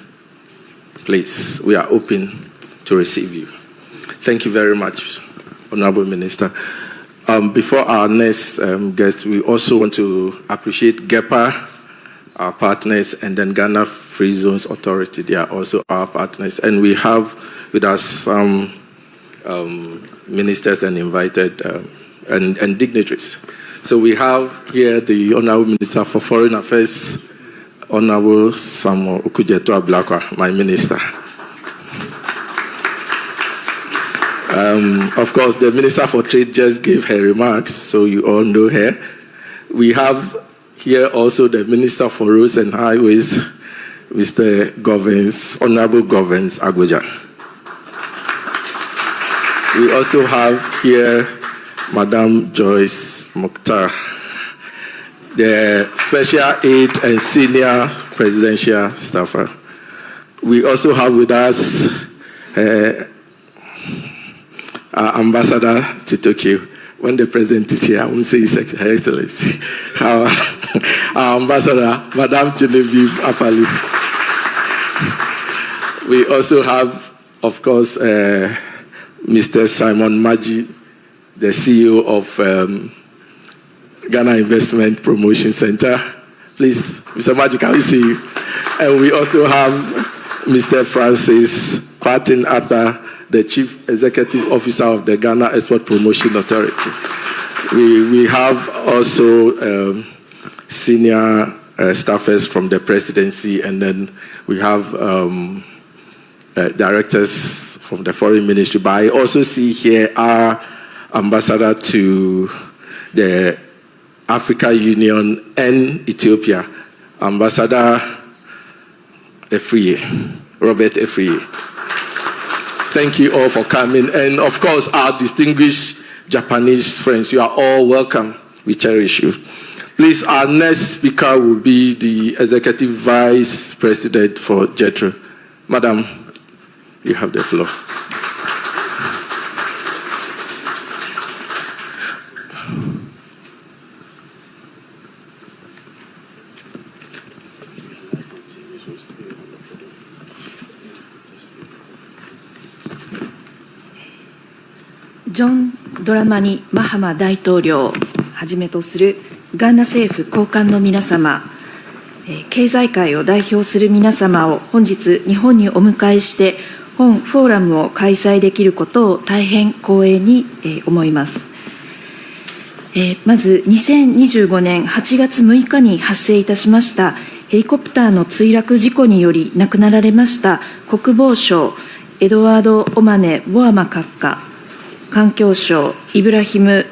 please, we are open to receive you. Thank you very much, Honorable Minister. Before our next guest, we also want to appreciate GEPA, our partners, and then Ghana Free Zones Authority. They are also our partners. And we have with us some ministers and invited and dignitaries. So we have here the Honorable Minister for Foreign Affairs, Honorable Samuel Okudzeto Ablakwa, my minister. Of course, the Minister for Trade just gave her remarks, so you all know her. We have here also the Minister for Roads and Highways, Mr. Govens, Honorable Govens Agoja. We also have here Madam Joyce Mokhtar, the Special Aide and Senior Presidential Staffer. We also have with us our Ambassador to Tokyo. When the President is here, I won't say His Excellency. Our Ambassador, Madam Genevieve Apali. We also have, of course, Mr. Simon Maji, the CEO of Ghana Investment Promotion Center. Please, Mr. Maji, can we see you? And we also have Mr. Francis Kwatin Arthur, the Chief Executive Officer of the Ghana Export Promotion Authority. We have also senior staffers from the presidency, and then we have directors from the Foreign Ministry. But I also see here our ambassador to the Africa Union and Ethiopia, Ambassador Efriye, Robert Efriye. Thank you all for coming. And of course, our distinguished Japanese friends, you are all welcome. We cherish you. Please, our next speaker will be the Executive Vice President for JETRO. Madam, you have the floor.ジョン・ドラマニ・マハマ大統領をはじめとするガーナ政府高官の皆様、経済界を代表する皆様を本日日本にお迎えして本フォーラムを開催できることを大変光栄に思います。まず2025年8月6日に発生いたしましたヘリコプターの墜落事故により亡くなられました国防相エドワード・オマネ・ボアマ閣下、環境省イブラヒム・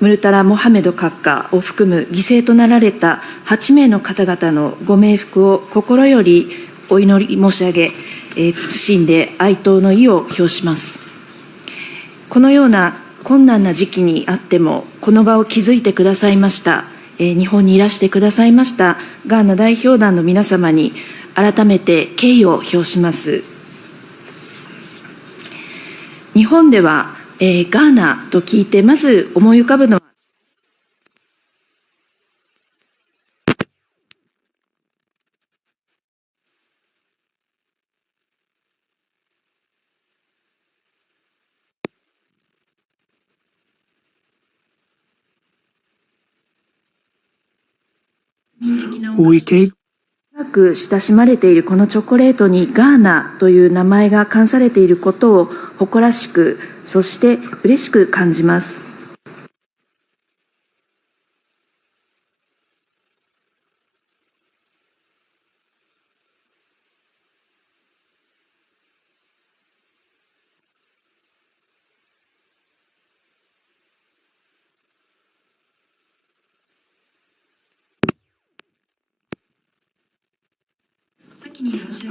ムルタラ・モハメド閣下を含む犠牲となられた8名の方々のご冥福を心よりお祈り申し上げ、謹んで哀悼の意を表します。このような困難な時期にあってもこの場を築いてくださいました、日本にいらしてくださいましたガーナ代表団の皆様に改めて敬意を表します。日本ではガーナと聞いてまず思い浮かぶのは we take 長く親しまれているこのチョコレートにガーナという名前が冠されていることを誇らしく、そして嬉しく感じます。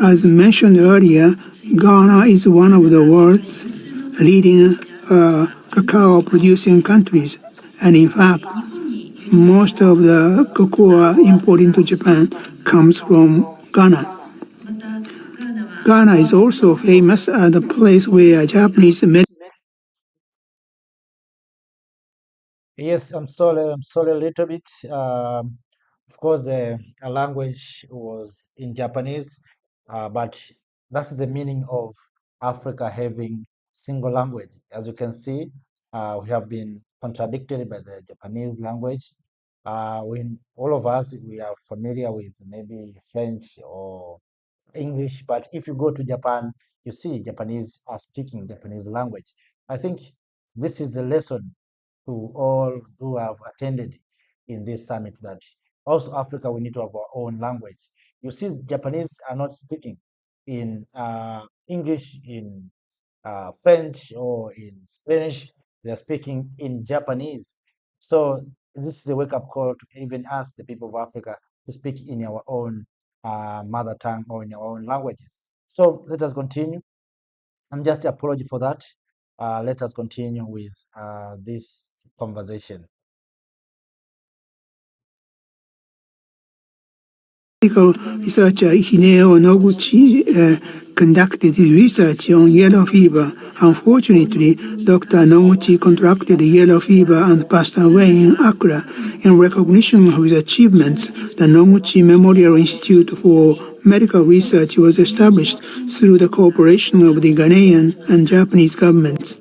As mentioned earlier, Ghana is one of the world's leading cacao producing countries, and in fact, most of the cocoa imported into Japan comes from Ghana. Ghana is also famous as the place where Japanese Yes, I'm sorry a little bit. Of course, the language was in Japanese, but that's the meaning of Africa having single language. As you can see, we have been contradicted by the Japanese language. When all of us, we are familiar with maybe French or English, but if you go to Japan, you see Japanese are speaking Japanese language. I think this is the lesson to all who have attended in this summit that also Africa, we need to have our own language. You see, Japanese are not speaking in English, in French, or in Spanish. They are speaking in Japanese. So this is a wake-up call to even us, the people of Africa, to speak in our own mother tongue or in our own languages. So let us continue. I'm just apology for that. Let us continue with this conversation. Medical researcher Hideo Noguchi conducted his research on yellow fever. Unfortunately, Dr. Noguchi contracted yellow fever and passed away in Accra. In recognition of his achievements, the Noguchi Memorial Institute for Medical Research was established through the cooperation of the Ghanaian and Japanese governments.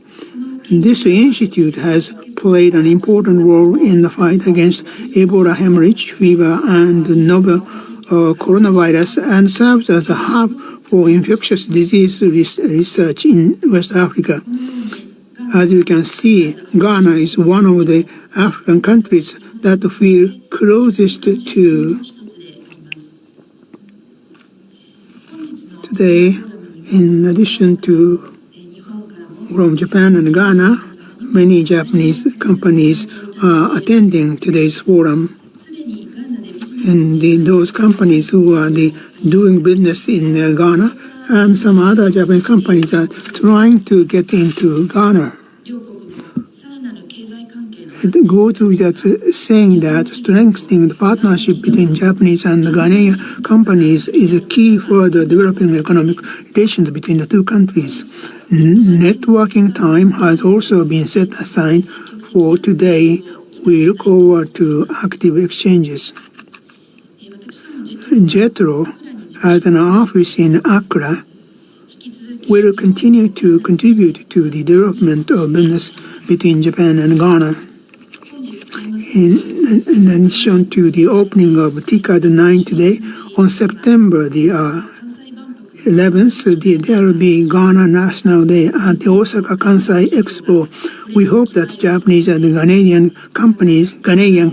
This institute has played an important role in the fight against Ebola hemorrhage fever and novel coronavirus, and serves as a hub for infectious disease research in West Africa. As you can see, Ghana is one of the African countries that feel closest to today. In addition to from Japan and Ghana, many Japanese companies are attending today's forum. And those companies who are doing business in Ghana, and some other Japanese companies are trying to get into Ghana. It goes without saying that strengthening the partnership between Japanese and Ghanaian companies is a key for the developing economic relations between the two countries. Networking time has also been set aside for today. We look forward to active exchanges. JETRO, as an office in Accra, will continue to contribute to the development of business between Japan and Ghana. In addition to the opening of TICAD 9 today, on September the 11th, there will be Ghana National Day at the Osaka Kansai Expo. We hope that Japanese and Ghanaian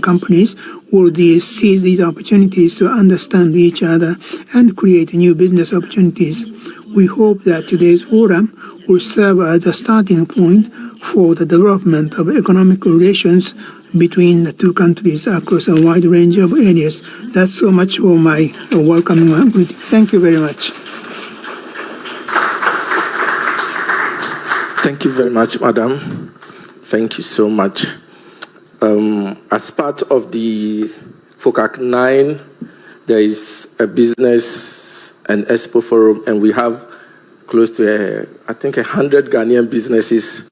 companies will seize these opportunities to understand each other and create new business opportunities. We hope that today's forum will serve as a starting point for the development of economic relations between the two countries across a wide range of areas. That's so much for my welcoming greeting. Thank you very much. Thank you very much, Madam. Thank you so much. As part of the FOCAC 9, there is a business and expo forum, and we have close to, I think, 100 Ghanaian businesses.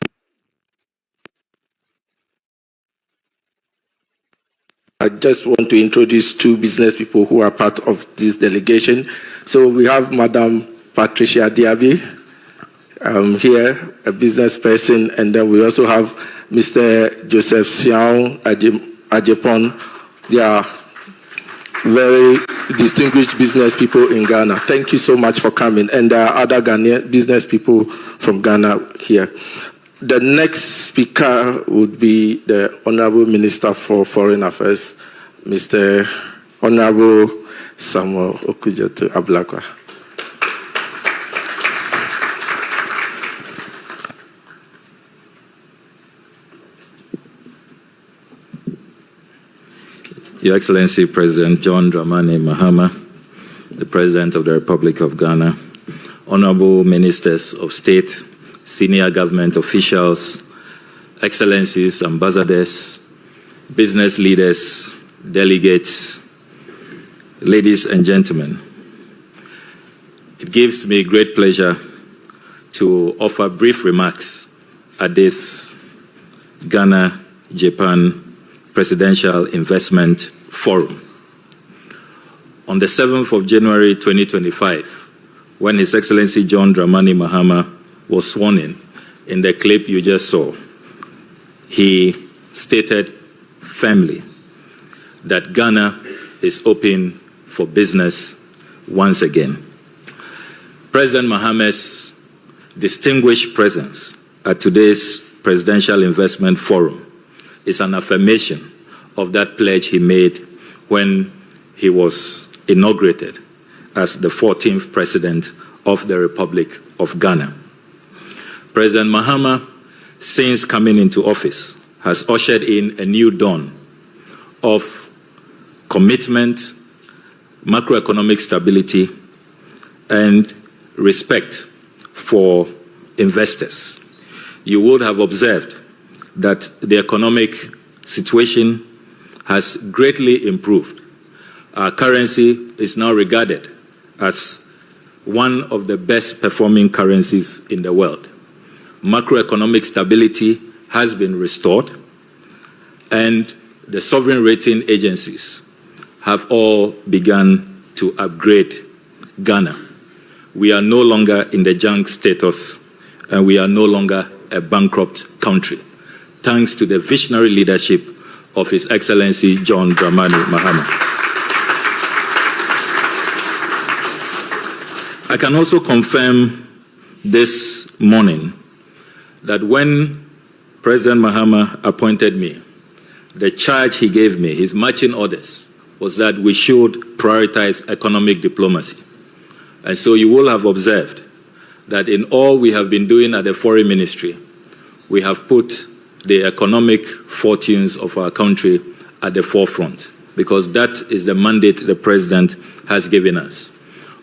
I just want to introduce two business people who are part of this delegation. So we have Madam Patricia Diaby here, a business person, and then we also have Mr. Joseph Siao Ajepon. They are very distinguished business people in Ghana. Thank you so much for coming. And there are other Ghanaian business people from Ghana here. The next speaker would be the Honorable Minister for Foreign Affairs, Mr. Honorable Samuel Okudzeto Ablakwa. Your Excellency President John Dramani Mahama, the President of the Republic of Ghana, Honorable Ministers of State, senior government officials, Excellencies, ambassadors, business leaders, delegates, ladies and gentlemen. It gives me great pleasure to offer brief remarks at this Ghana-Japan Presidential Investment Forum. On the 7th of January 2025, when His Excellency John Dramani Mahama was sworn in the clip you just saw, he stated firmly that Ghana is open for business once again. President Mahama's distinguished presence at today's Presidential Investment Forum is an affirmation of that pledge he made when he was inaugurated as the 14th President of the Republic of Ghana. President Mahama, since coming into office, has ushered in a new dawn of commitment, macroeconomic stability, and respect for investors. You would have observed that the economic situation has greatly improved. Our currency is now regarded as one of the best performing currencies in the world. Macroeconomic stability has been restored, and the sovereign rating agencies have all begun to upgrade Ghana. We are no longer in the junk status, and we are no longer a bankrupt country, thanks to the visionary leadership of His Excellency John Dramani Mahama. I can also confirm this morning that when President Mahama appointed me, the charge he gave me, his marching orders, was that we should prioritize economic diplomacy. And so you will have observed that in all we have been doing at the Foreign Ministry, we have put the economic fortunes of our country at the forefront, because that is the mandate the President has given us.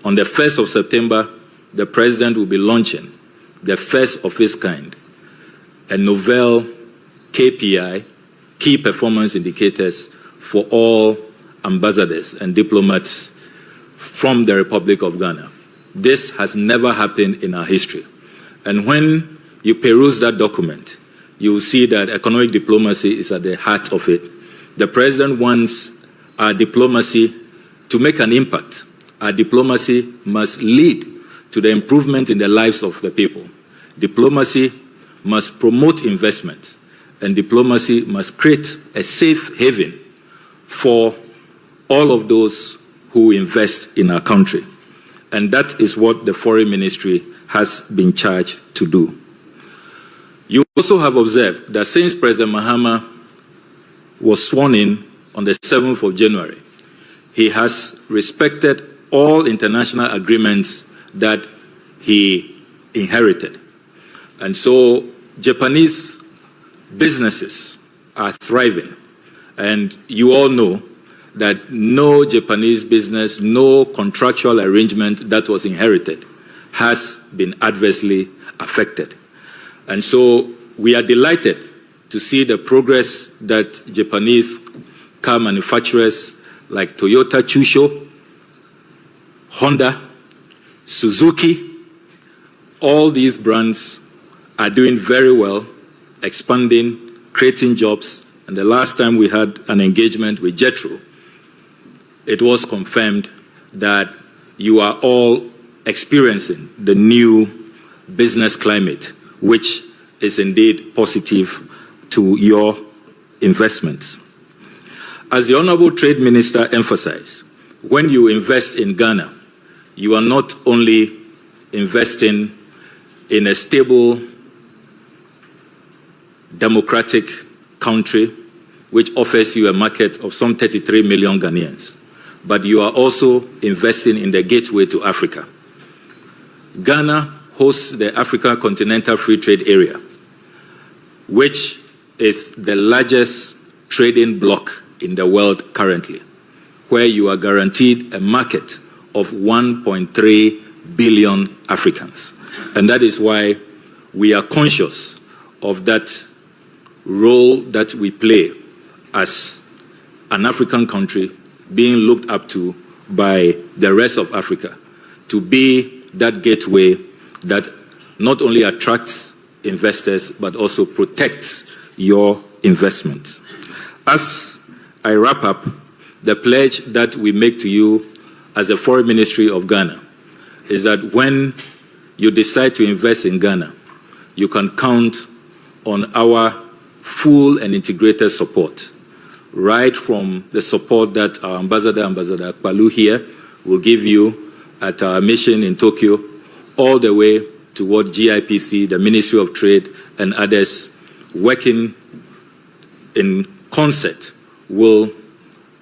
On the 1st of September, the President will be launching the first of its kind, a novel KPI, key performance indicators, for all ambassadors and diplomats from the Republic of Ghana. This has never happened in our history. And when you peruse that document, you will see that economic diplomacy is at the heart of it. The President wants our diplomacy to make an impact. Our diplomacy must lead to the improvement in the lives of the people. Diplomacy must promote investment, and diplomacy must create a safe haven for all of those who invest in our country. And that is what the Foreign Ministry has been charged to do. You also have observed that since President Mahama was sworn in on the 7th of January, he has respected all international agreements that he inherited. And so Japanese businesses are thriving. And you all know that no Japanese business, no contractual arrangement that was inherited has been adversely affected. And so we are delighted to see the progress that Japanese car manufacturers like Toyota Chusho, Honda, Suzuki, all these brands are doing very well, expanding, creating jobs. And the last time we had an engagement with Jetro, it was confirmed that you are all experiencing the new business climate, which is indeed positive to your investments. As the Honorable Trade Minister emphasized, when you invest in Ghana, you are not only investing in a stable, democratic country which offers you a market of some 33 million Ghanaians, but you are also investing in the gateway to Africa. Ghana hosts the African Continental Free Trade Area, which is the largest trading bloc in the world currently, where you are guaranteed a market of 1.3 billion Africans. And that is why we are conscious of that role that we play as an African country being looked up to by the rest of Africa to be that gateway that not only attracts investors but also protects your investments. As I wrap up, the pledge that we make to you as the Foreign Ministry of Ghana is that when you decide to invest in Ghana, you can count on our full and integrated support, right from the support that our Ambassador Akpalu here will give you at our mission in Tokyo, all the way toward GIPC, the Ministry of Trade, and others working in concert will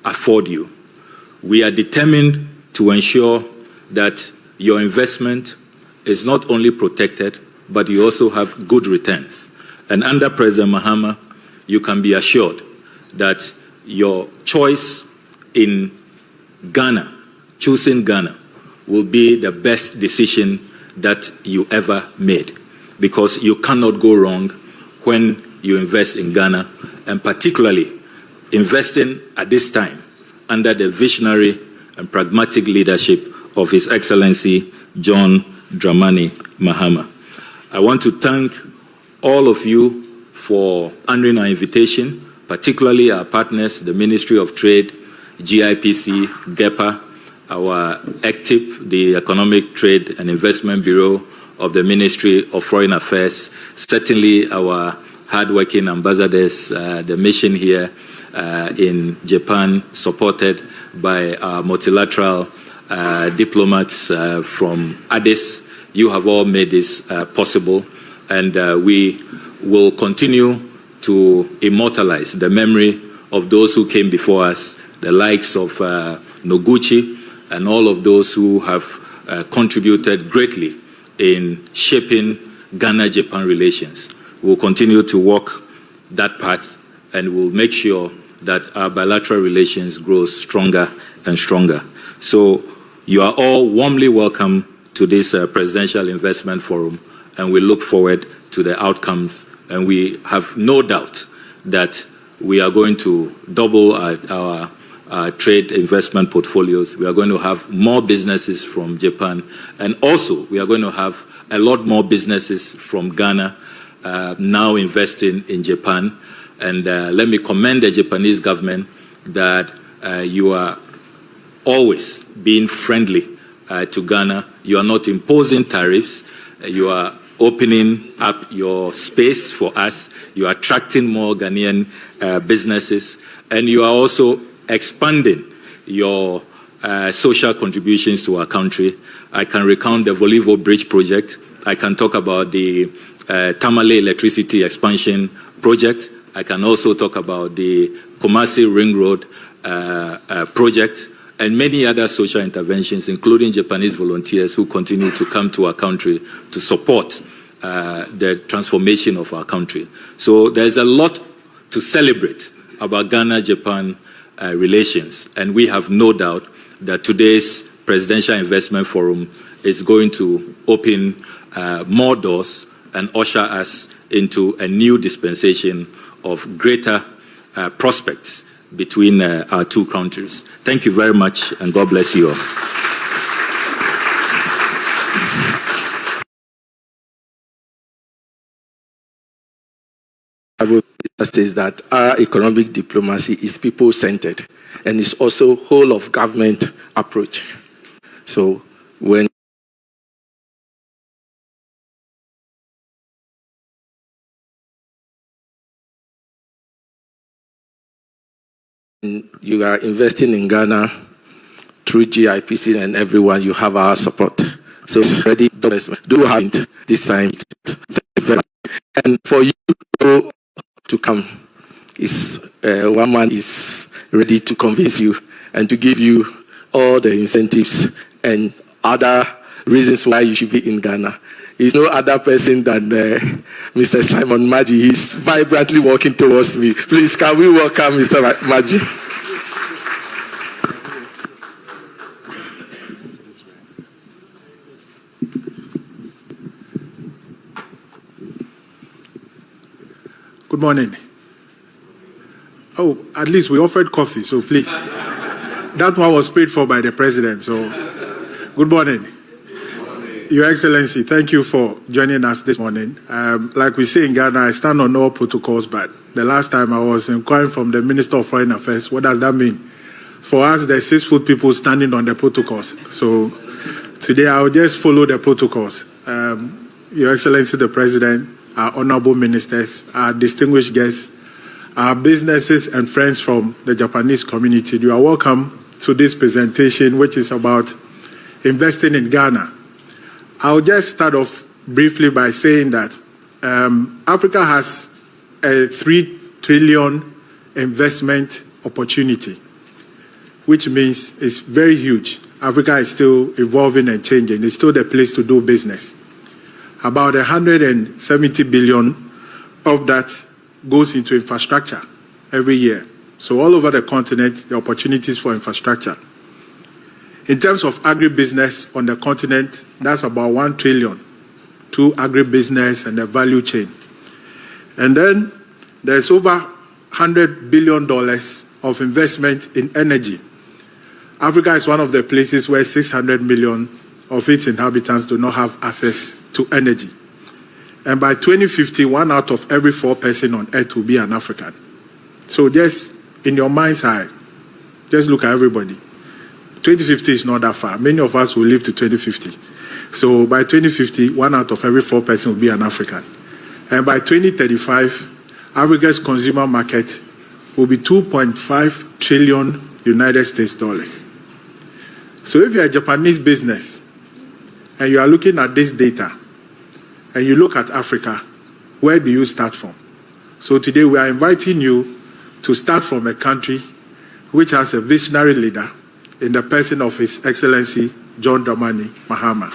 afford you. We are determined to ensure that your investment is not only protected, but you also have good returns. And under President Mahama, you can be assured that your choice in Ghana, choosing Ghana, will be the best decision that you ever made, because you cannot go wrong when you invest in Ghana, and particularly investing at this time under the visionary and pragmatic leadership of His Excellency John Dramani Mahama. I want to thank all of you for honoring our invitation, particularly our partners, the Ministry of Trade, GIPC, GEPA, our ECTIP, the Economic Trade and Investment Bureau of the Ministry of Foreign Affairs, certainly our hardworking ambassadors, the mission here in Japan, supported by our multilateral diplomats from Addis. You have all made this possible, and we will continue to immortalize the memory of those who came before us, the likes of Noguchi, and all of those who have contributed greatly in shaping Ghana-Japan relations. We'll continue to walk that path, and we'll make sure that our bilateral relations grow stronger and stronger. So you are all warmly welcome to this Presidential Investment Forum, and we look forward to the outcomes. And we have no doubt that we are going to double our trade investment portfolios. We are going to have more businesses from Japan, and also we are going to have a lot more businesses from Ghana now investing in Japan. And let me commend the Japanese government that you are always being friendly to Ghana. You are not imposing tariffs. You are opening up your space for us. You are attracting more Ghanaian businesses, and you are also expanding your social contributions to our country. I can recount the Volivo Bridge project. I can talk about the Tamale electricity expansion project. I can also talk about the Kumasi Ring Road project, and many other social interventions, including Japanese volunteers who continue to come to our country to support the transformation of our country. So there's a lot to celebrate about Ghana-Japan relations, and we have no doubt that today's Presidential Investment Forum is going to open more doors and usher us into a new dispensation of greater prospects between our two countries. Thank you very much, and God bless you all. Says that our economic diplomacy is people-centered, and it's also whole of government approach. So when you are investing in Ghana through GIPC and everyone, you have our support. So ready, do have this time. And for you to come, one man is ready to convince you and to give you all the incentives and other reasons why you should be in Ghana. He's no other person than Mr. Simon Maji. He's vibrantly walking towards me. Please, can we welcome Mr. Maji? Good morning. Oh, at least we offered coffee, so please. That one was paid for by the president, so good morning. Your Excellency, thank you for joining us this morning. Like we say in Ghana, I stand on all protocols, but the last time I was inquiring from the Minister of Foreign Affairs, what does that mean? For us, there's 6 foot people standing on the protocols. So today I'll just follow the protocols. Your Excellency, the President, our honorable ministers, our distinguished guests, our businesses and friends from the Japanese community, you are welcome to this presentation, which is about investing in Ghana. I'll just start off briefly by saying that Africa has a 3 trillion investment opportunity, which means it's very huge. Africa is still evolving and changing. It's still the place to do business. About 170 billion of that goes into infrastructure every year. So all over the continent, the opportunities for infrastructure. In terms of agribusiness on the continent, that's about 1 trillion to agribusiness and the value chain. And then there's over $100 billion of investment in energy. Africa is one of the places where 600 million of its inhabitants do not have access to energy. And by 2050, 1 out of every 4 persons on earth will be an African. So just in your mind's eye, just look at everybody. 2050 is not that far. Many of us will live to 2050. So by 2050, 1 out of every 4 persons will be an African. And by 2035, Africa's consumer market will be 2.5 trillion United States dollars. So if you're a Japanese business and you are looking at this data and you look at Africa, where do you start from? So today we are inviting you to start from a country which has a visionary leader in the person of His Excellency John Dramani Mahama.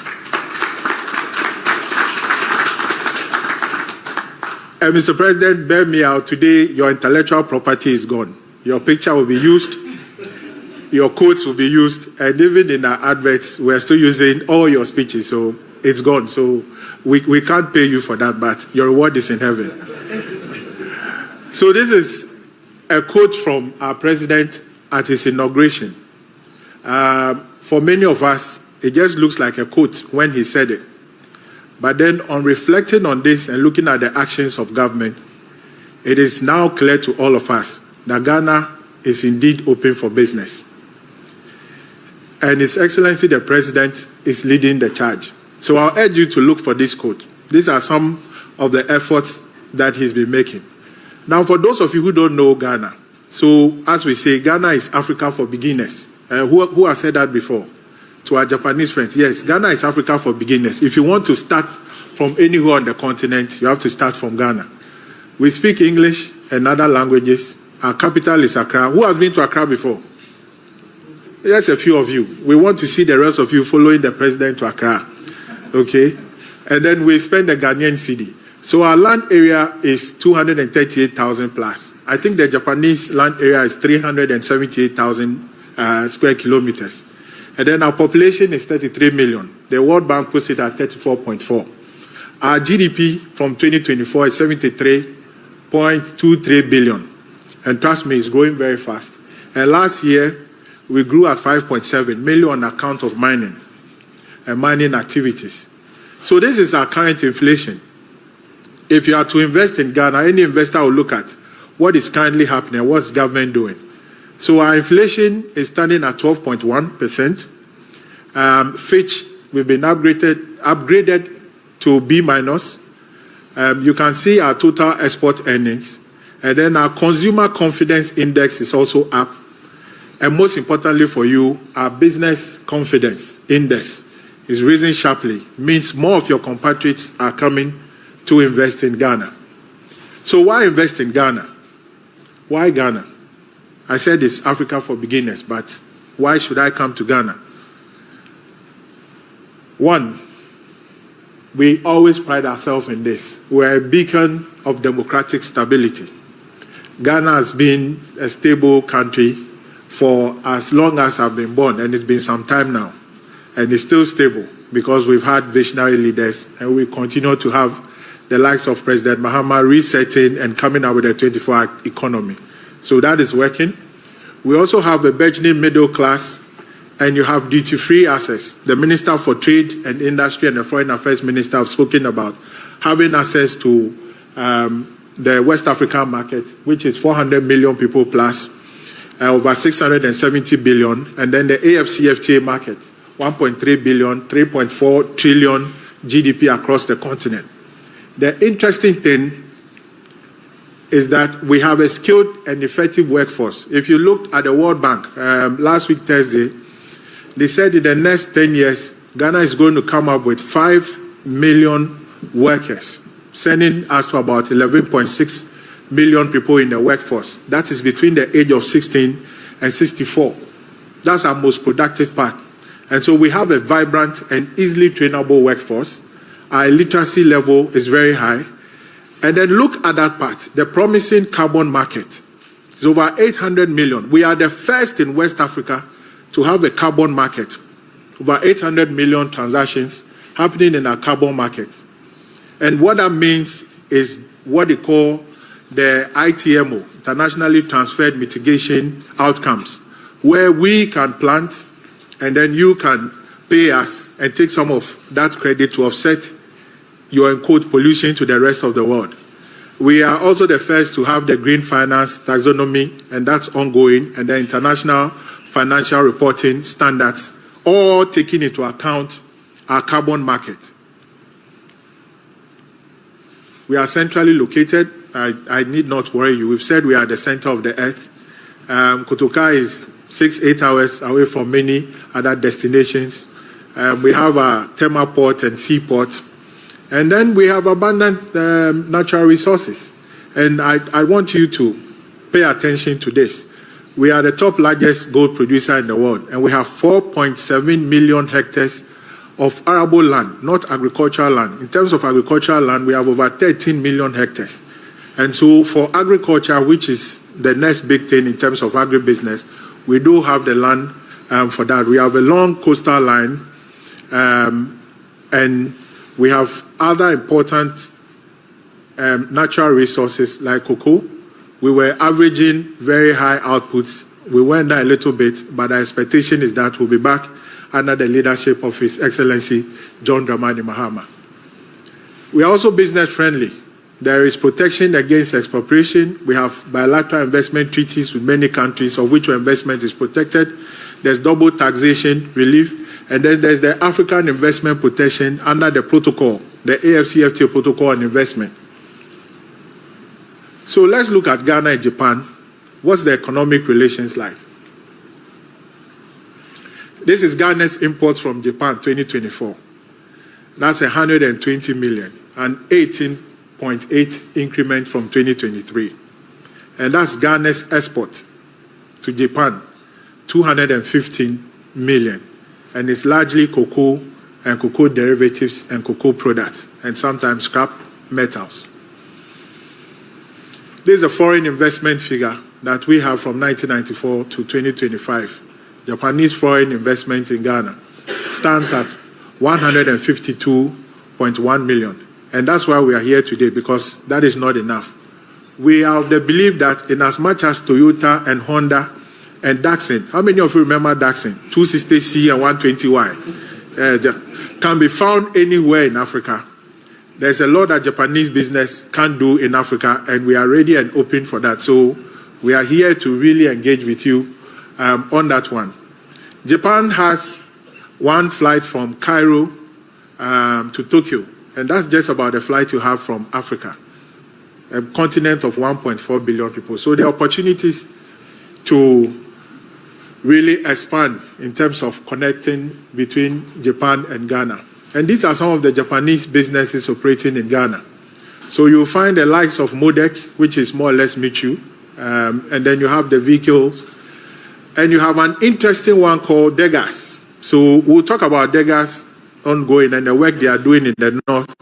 And Mr. President, bear me out, today your intellectual property is gone. Your picture will be used, your quotes will be used, and even in our adverts, we're still using all your speeches, so it's gone. So we can't pay you for that, but your reward is in heaven. So this is a quote from our president at his inauguration. For many of us, it just looks like a quote when he said it. But then on reflecting on this and looking at the actions of government, it is now clear to all of us that Ghana is indeed open for business. And His Excellency the President is leading the charge. So I'll urge you to look for this quote. These are some of the efforts that he's been making. Now, for those of you who don't know Ghana, so as we say, Ghana is Africa for beginners. Who has said that before? To our Japanese friends, yes, Ghana is Africa for beginners. If you want to start from anywhere on the continent, you have to start from Ghana. We speak English and other languages. Our capital is Accra. Who has been to Accra before? Yes, a few of you. We want to see the rest of you following the president to Accra. Okay? And then we spend the Ghanaian cedi. So our land area is 238,000 plus. I think the Japanese land area is 378,000 square kilometers. And then our population is 33 million. The World Bank puts it at 34.4. Our GDP from 2024 is 73.23 billion. And trust me, it's growing very fast. And last year, we grew at 5.7 million on account of mining and mining activities. So this is our current inflation. If you are to invest in Ghana, any investor will look at what is currently happening, what's government doing. So our inflation is standing at 12.1%. Fitch, we've been upgraded to B-. You can see our total export earnings. And then our consumer confidence index is also up. And most importantly for you, our business confidence index is rising sharply, means more of your compatriots are coming to invest in Ghana. So why invest in Ghana? Why Ghana? I said it's Africa for beginners, but why should I come to Ghana? One, we always pride ourselves in this. We're a beacon of democratic stability. Ghana has been a stable country for as long as I've been born, and it's been some time now. And it's still stable because we've had visionary leaders, and we continue to have the likes of President Mahama resetting and coming up with a 24-hour economy. So that is working. We also have a burgeoning middle class, and you have duty-free access. The Minister for Trade and Industry and the Foreign Affairs Minister have spoken about having access to the West African market, which is 400 million people plus, over 670 billion, and then the AFCFTA market, 1.3 billion, 3.4 trillion GDP across the continent. The interesting thing is that we have a skilled and effective workforce. If you looked at the World Bank last week, Thursday, they said in the next 10 years, Ghana is going to come up with 5 million workers, sending us to about 11.6 million people in the workforce. That is between the age of 16 and 64. That's our most productive part. And so we have a vibrant and easily trainable workforce. Our literacy level is very high. And then look at that part, the promising carbon market. It's over 800 million. We are the first in West Africa to have a carbon market. Over 800 million transactions happening in our carbon market. And what that means is what they call the ITMO, Internationally Transferred Mitigation Outcomes, where we can plant and then you can pay us and take some of that credit to offset your, in quote, pollution to the rest of the world. We are also the first to have the green finance taxonomy, and that's ongoing, and the international financial reporting standards, all taking into account our carbon market. We are centrally located. I need not worry you. We've said we are the center of the earth. Kotoka is 6-8 hours away from many other destinations. We have a thermal port and seaport. And then we have abundant natural resources. And I want you to pay attention to this. We are the top largest gold producer in the world, and we have 4.7 million hectares of arable land, not agricultural land. In terms of agricultural land, we have over 13 million hectares. And so for agriculture, which is the next big thing in terms of agribusiness, we do have the land for that. We have a long coastal line, and we have other important natural resources like cocoa. We were averaging very high outputs. We went down a little bit, but the expectation is that we'll be back under the leadership of His Excellency John Dramani Mahama. We are also business friendly. There is protection against expropriation. We have bilateral investment treaties with many countries, of which your investment is protected. There's double taxation relief. And then there's the African investment protection under the protocol, the AFCFTA protocol on investment. So let's look at Ghana and Japan. What's the economic relations like? This is Ghana's imports from Japan 2024. That's 120 million, an 18.8 increment from 2023. And that's Ghana's export to Japan, 215 million. And it's largely cocoa and cocoa derivatives and cocoa products, and sometimes scrap metals. This is a foreign investment figure that we have from 1994 to 2025. Japanese foreign investment in Ghana stands at 152.1 million. And that's why we are here today, because that is not enough. We are of the belief that in as much as Toyota and Honda and Datsun, how many of you remember Datsun? 260C and 120Y can be found anywhere in Africa. There's a lot that Japanese business can do in Africa, and we are ready and open for that. So we are here to really engage with you on that one. Japan has one flight from Cairo to Tokyo, and that's just about the flight you have from Africa, a continent of 1.4 billion people. So the opportunities to really expand in terms of connecting between Japan and Ghana. And these are some of the Japanese businesses operating in Ghana. So you'll find the likes of Modec, which is more or less Michu, and then you have the vehicles, and you have an interesting one called Degas. So we'll talk about Degas ongoing and the work they are doing in the north,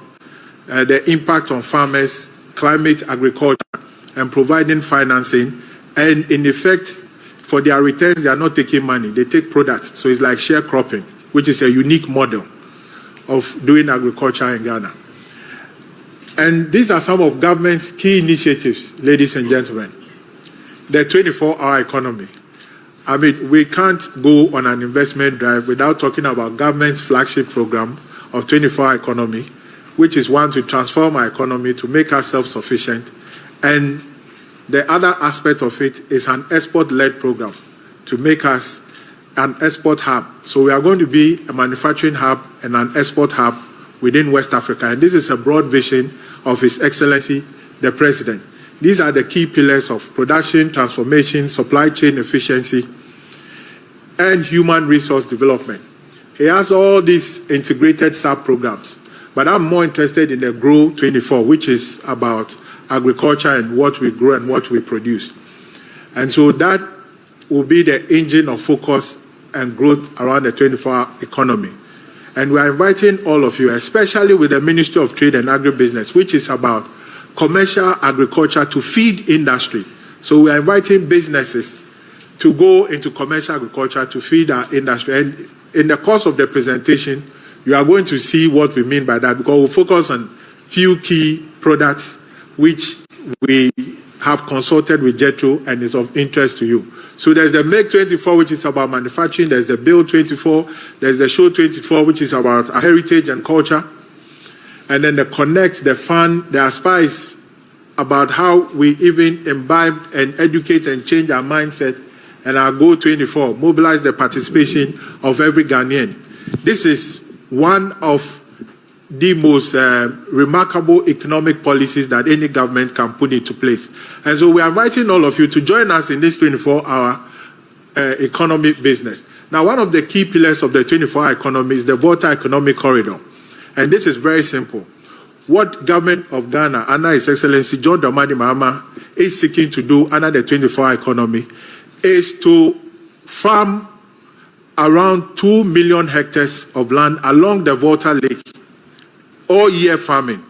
the impact on farmers, climate, agriculture, and providing financing. And in effect, for their returns, they are not taking money, they take products. So it's like sharecropping, which is a unique model of doing agriculture in Ghana. And these are some of government's key initiatives, ladies and gentlemen. The 24-hour economy. I mean, we can't go on an investment drive without talking about government's flagship program of 24-hour economy, which is one to transform our economy to make us self-sufficient. And the other aspect of it is an export-led program to make us an export hub. So we are going to be a manufacturing hub and an export hub within West Africa. And this is a broad vision of His Excellency, the President. These are the key pillars of production, transformation, supply chain efficiency, and human resource development. He has all these integrated sub-programs. But I'm more interested in the Grow 24, which is about agriculture and what we grow and what we produce. And so that will be the engine of focus and growth around the 24-hour economy. And we are inviting all of you, especially with the Ministry of Trade and Agribusiness, which is about commercial agriculture to feed industry. So we are inviting businesses to go into commercial agriculture to feed our industry. And in the course of the presentation, you are going to see what we mean by that, because we'll focus on few key products which we have consulted with JETRO and is of interest to you. So there's the Make 24, which is about manufacturing. There's the Build 24. There's the Show 24, which is about our heritage and culture. And then the Connect, the Fun, the Aspire is about how we even imbibe and educate and change our mindset. And our Go 24, mobilize the participation of every Ghanaian. This is one of the most remarkable economic policies that any government can put into place. And so we are inviting all of you to join us in this 24-hour economic business. Now, one of the key pillars of the 24-hour economy is the Volta Economic Corridor. And this is very simple. What government of Ghana, under His Excellency John Dramani Mahama, is seeking to do under the 24-hour economy is to farm around 2 million hectares of land along the Volta Lake, all year farming.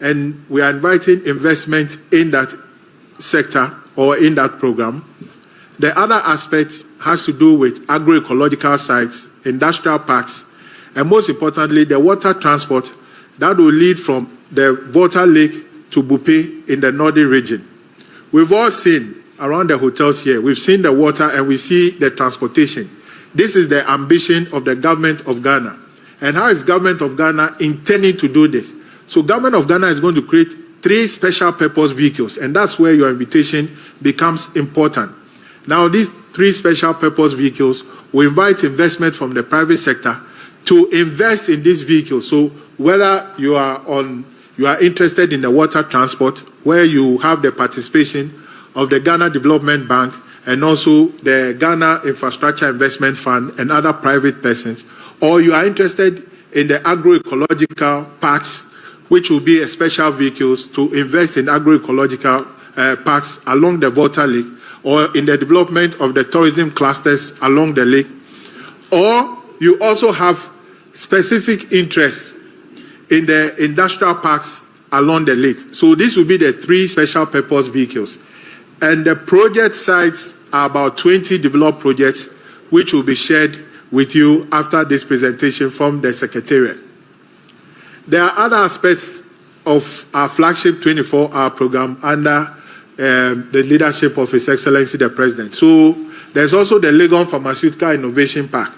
And we are inviting investment in that sector or in that program. The other aspect has to do with agroecological sites, industrial parks, and most importantly, the water transport that will lead from the Volta Lake to Bupe in the northern region. We've all seen around the hotels here, we've seen the water and we see the transportation. This is the ambition of the government of Ghana. And how is government of Ghana intending to do this? So government of Ghana is going to create 3 special purpose vehicles, and that's where your invitation becomes important. Now, these 3 special purpose vehicles will invite investment from the private sector to invest in these vehicles. So whether you are interested in the water transport, where you have the participation of the Ghana Development Bank and also the Ghana Infrastructure Investment Fund and other private persons, or you are interested in the agroecological parks, which will be special vehicles to invest in agroecological parks along the Volta Lake, or in the development of the tourism clusters along the lake, or you also have specific interest in the industrial parks along the lake. So this will be the 3 special purpose vehicles. And the project sites are about 20 developed projects, which will be shared with you after this presentation from the Secretariat. There are other aspects of our flagship 24-hour program under the leadership of His Excellency the President. So there's also the Legon Pharmaceutical Innovation Park,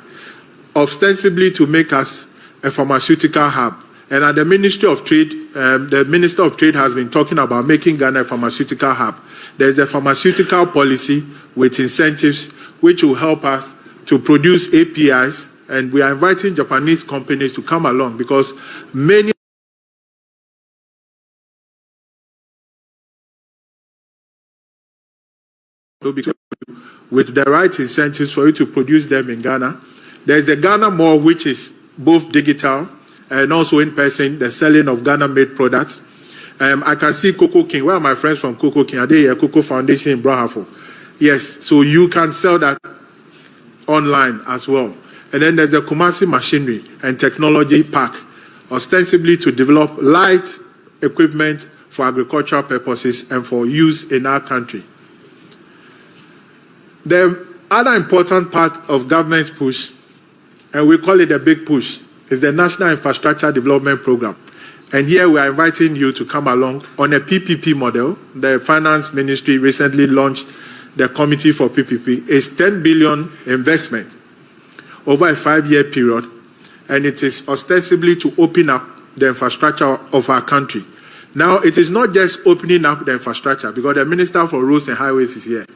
ostensibly to make us a pharmaceutical hub. And at the Ministry of Trade, the Minister of Trade has been talking about making Ghana a pharmaceutical hub. There's the pharmaceutical policy with incentives, which will help us to produce APIs, and we are inviting Japanese companies to come along because many with the right incentives for you to produce them in Ghana. There's the Ghana Mall, which is both digital and also in person, the selling of Ghana-made products. I can see Cocoa King. Where are my friends from Cocoa King? Are they here? Cocoa Foundation in Brahafo. Yes, so you can sell that online as well. And then there's the Kumasi Machinery and Technology Park, ostensibly to develop light equipment for agricultural purposes and for use in our country. The other important part of government's push, and we call it a big push, is the National Infrastructure Development Program. And here we are inviting you to come along on a PPP model. The Finance Ministry recently launched the Committee for PPP. It's 10 billion investment over a 5-year period, and it is ostensibly to open up the infrastructure of our country. Now, it is not just opening up the infrastructure, because the Minister for Roads and Highways is here.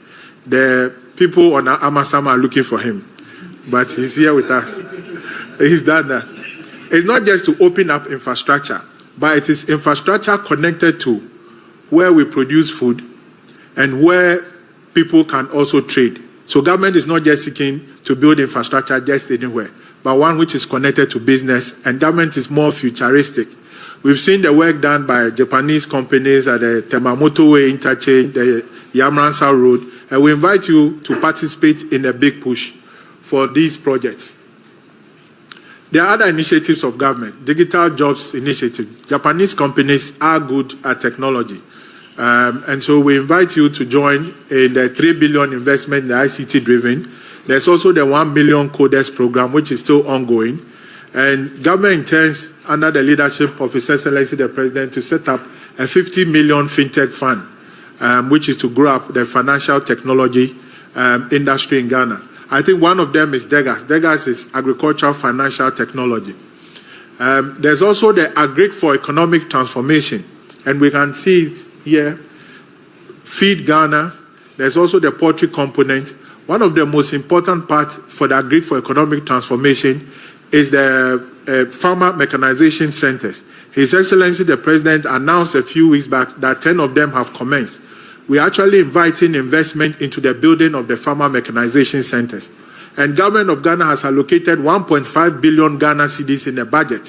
The people on Amasama are looking for him, but he's here with us. He's done that. It's not just to open up infrastructure, but it is infrastructure connected to where we produce food and where people can also trade. So government is not just seeking to build infrastructure just anywhere, but one which is connected to business, and government is more futuristic. We've seen the work done by Japanese companies at the Temamoto Way interchange, the Yamransa Road, and we invite you to participate in a big push for these projects. There are other initiatives of government, digital jobs initiative. Japanese companies are good at technology. And so we invite you to join in the 3 billion investment in the ICT driven. There's also the 1 million coders program, which is still ongoing. And government intends, under the leadership of His Excellency the President, to set up a 50 million fintech fund, which is to grow up the financial technology industry in Ghana. I think one of them is DEGAS. DEGAS is agricultural financial technology. There's also the Agric for Economic Transformation, and we can see it here. Feed Ghana. There's also the poultry component. One of the most important parts for the Agric for Economic Transformation is the farmer mechanization centers. His Excellency the President announced a few weeks back that 10 of them have commenced. We are actually inviting investment into the building of the farmer mechanization centers. And government of Ghana has allocated 1.5 billion Ghana cedis in the budget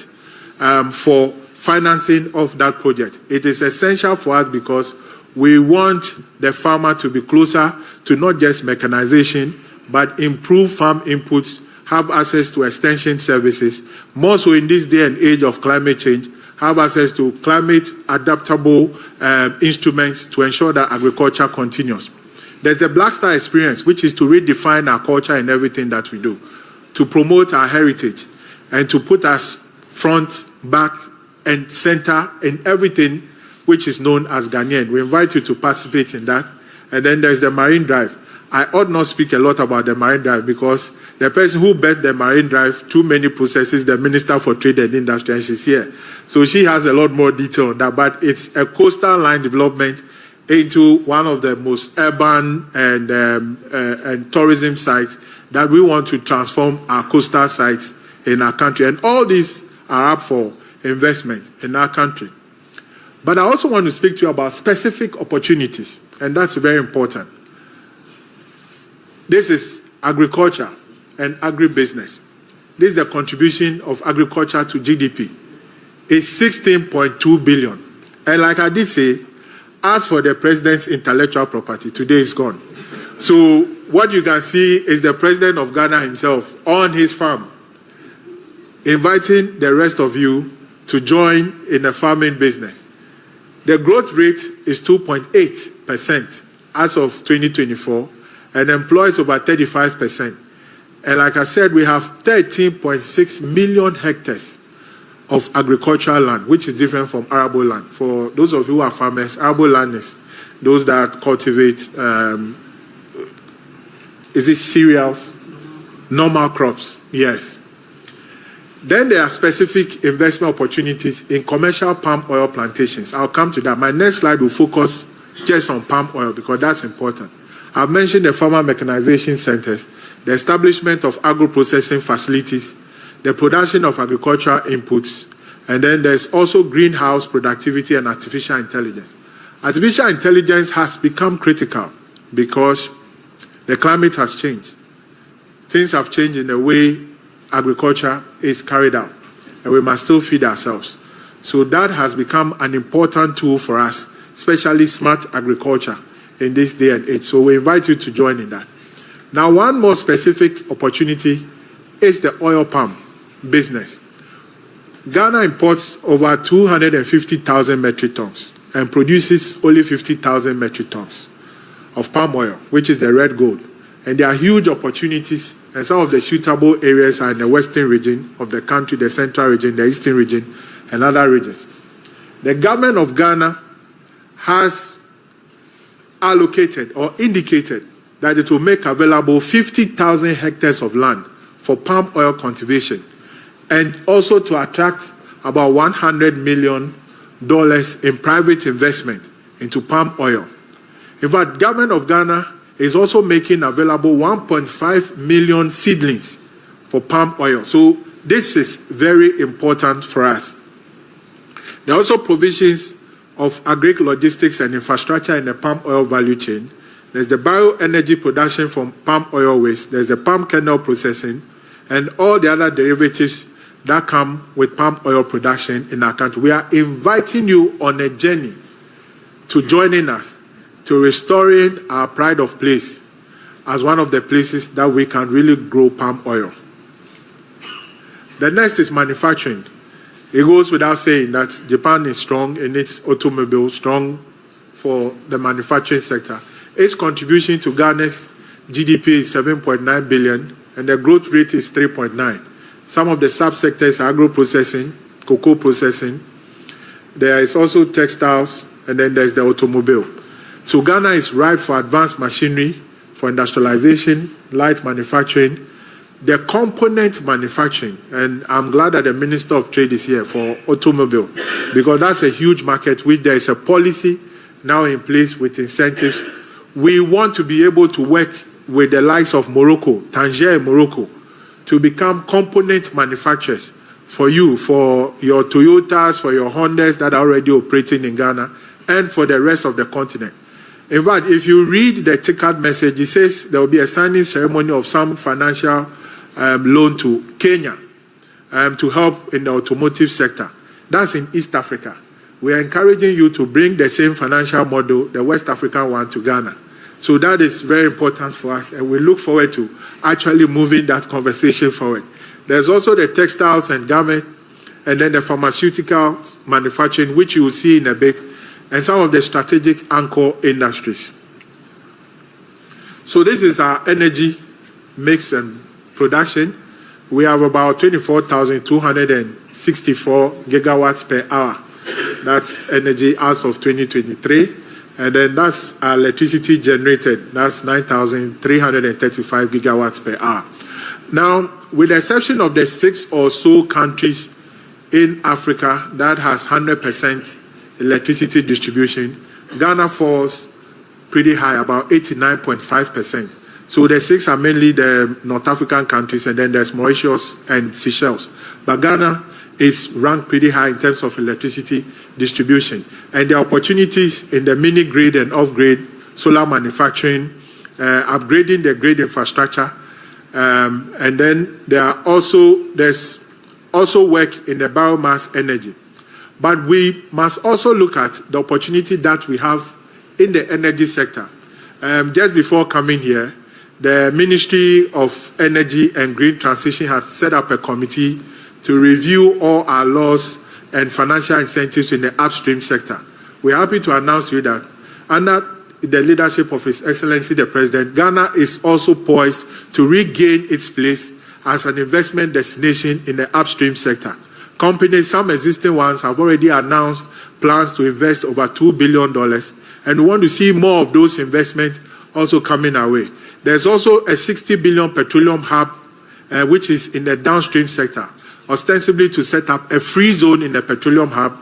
for financing of that project. It is essential for us because we want the farmer to be closer to not just mechanization, but improve farm inputs, have access to extension services, more so in this day and age of climate change, have access to climate adaptable instruments to ensure that agriculture continues. There's the Black Star experience, which is to redefine our culture and everything that we do, to promote our heritage, and to put us front, back, and center in everything which is known as Ghanaian. We invite you to participate in that. And then there's the Marine Drive. I ought not speak a lot about the Marine Drive because the person who built the Marine Drive, too many processes, the Minister for Trade and Industry, and she's here. So she has a lot more detail on that. But it's a coastal line development into one of the most urban and tourism sites that we want to transform our coastal sites in our country. And all these are up for investment in our country. But I also want to speak to you about specific opportunities, and that's very important. This is agriculture and agribusiness. This is the contribution of agriculture to GDP. It's 16.2 billion. And like I did say, as for the president's intellectual property, today is gone. So what you can see is the president of Ghana himself on his farm, inviting the rest of you to join in a farming business. The growth rate is 2.8% as of 2024 and employs over 35%. And like I said, we have 13.6 million hectares of agricultural land, which is different from arable land. For those of you who are farmers, arable land is those that cultivate, is it cereals? Normal crops, yes. Then there are specific investment opportunities in commercial palm oil plantations. I'll come to that. My next slide will focus just on palm oil because that's important. I've mentioned the farmer mechanization centers, the establishment of agro-processing facilities, the production of agricultural inputs, and then there's also greenhouse productivity and artificial intelligence. Artificial intelligence has become critical because The climate has changed. Things have changed in the way agriculture is carried out, and we must still feed ourselves. So that has become an important tool for us, especially smart agriculture in this day and age. So we invite you to join in that. Now, one more specific opportunity is the oil palm business. Ghana imports over 250,000 metric tons and produces only 50,000 metric tons of palm oil, which is the red gold. And there are huge opportunities, and some of the suitable areas are in the western region of the country, the central region, the eastern region, and other regions. The government of Ghana has allocated or indicated that it will make available 50,000 hectares of land for palm oil cultivation, and also to attract about $100 million in private investment into palm oil. In fact, government of Ghana is also making available 1.5 million seedlings for palm oil. So this is very important for us. There are also provisions of agri-logistics and infrastructure in the palm oil value chain. There's the bioenergy production from palm oil waste. There's the palm kernel processing, and all the other derivatives that come with palm oil production in our country. We are inviting you on a journey to joining us to restoring our pride of place as one of the places that we can really grow palm oil. The next is manufacturing. It goes without saying that Japan is strong in its automobile, strong for the manufacturing sector. Its contribution to Ghana's GDP is 7.9 billion, and the growth rate is 3.9. Some of the subsectors are agro-processing, cocoa processing. There is also textiles, and then there's the automobile. So Ghana is ripe for advanced machinery, for industrialization, light manufacturing, the component manufacturing, and I'm glad that the Minister of Trade is here for automobile, because that's a huge market which there is a policy now in place with incentives. We want to be able to work with the likes of Morocco, Tangier and Morocco, to become component manufacturers for you, for your Toyotas, for your Hondas that are already operating in Ghana, and for the rest of the continent. In fact, if you read the TICAD message, it says there will be a signing ceremony of some financial loan to Kenya to help in the automotive sector. That's in East Africa. We are encouraging you to bring the same financial model, the West African one, to Ghana. So that is very important for us, and we look forward to actually moving that conversation forward. There's also the textiles and garment, and then the pharmaceutical manufacturing, which you will see in a bit, and some of the strategic anchor industries. So this is our energy mix and production. We have about 24,264 gigawatts per hour. That's energy as of 2023. And then that's our electricity generated. That's 9,335 gigawatts per hour. Now, with the exception of the 6 or so countries in Africa that has 100% electricity distribution, Ghana falls pretty high, about 89.5%. So the 6 are mainly the North African countries, and then there's Mauritius and Seychelles. But Ghana is ranked pretty high in terms of electricity distribution. And the opportunities in the mini-grid and off-grid solar manufacturing, upgrading the grid infrastructure, and then there's also work in the biomass energy. But we must also look at the opportunity that we have in the energy sector. Just before coming here, the Ministry of Energy and Green Transition has set up a committee to review all our laws and financial incentives in the upstream sector. We're happy to announce to you that under the leadership of His Excellency the President, Ghana is also poised to regain its place as an investment destination in the upstream sector. Companies, some existing ones, have already announced plans to invest over $2 billion, and we want to see more of those investments also coming our way. There's also a $60 billion petroleum hub, which is in the downstream sector, ostensibly to set up a free zone in the petroleum hub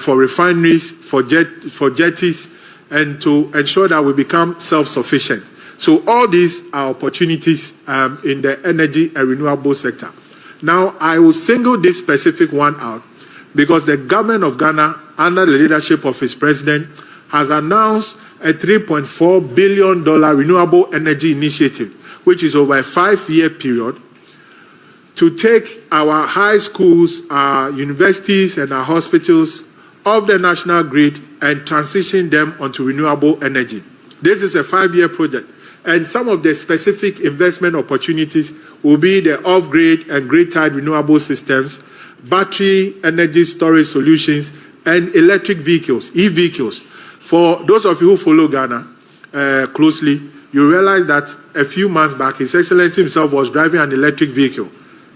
for refineries, for jetties, and to ensure that we become self-sufficient. So all these are opportunities in the energy and renewable sector. Now, I will single this specific one out because the government of Ghana, under the leadership of its president, has announced a $3.4 billion renewable energy initiative, which is over a 5-year period, to take our high schools, our universities, and our hospitals off the national grid and transition them onto renewable energy. This is a 5-year project, and some of the specific investment opportunities will be the off-grid and grid-tied renewable systems, battery energy storage solutions, and electric vehicles, e-vehicles. For those of you who follow Ghana closely, you realize that a few months back, His Excellency himself was driving an electric vehicle.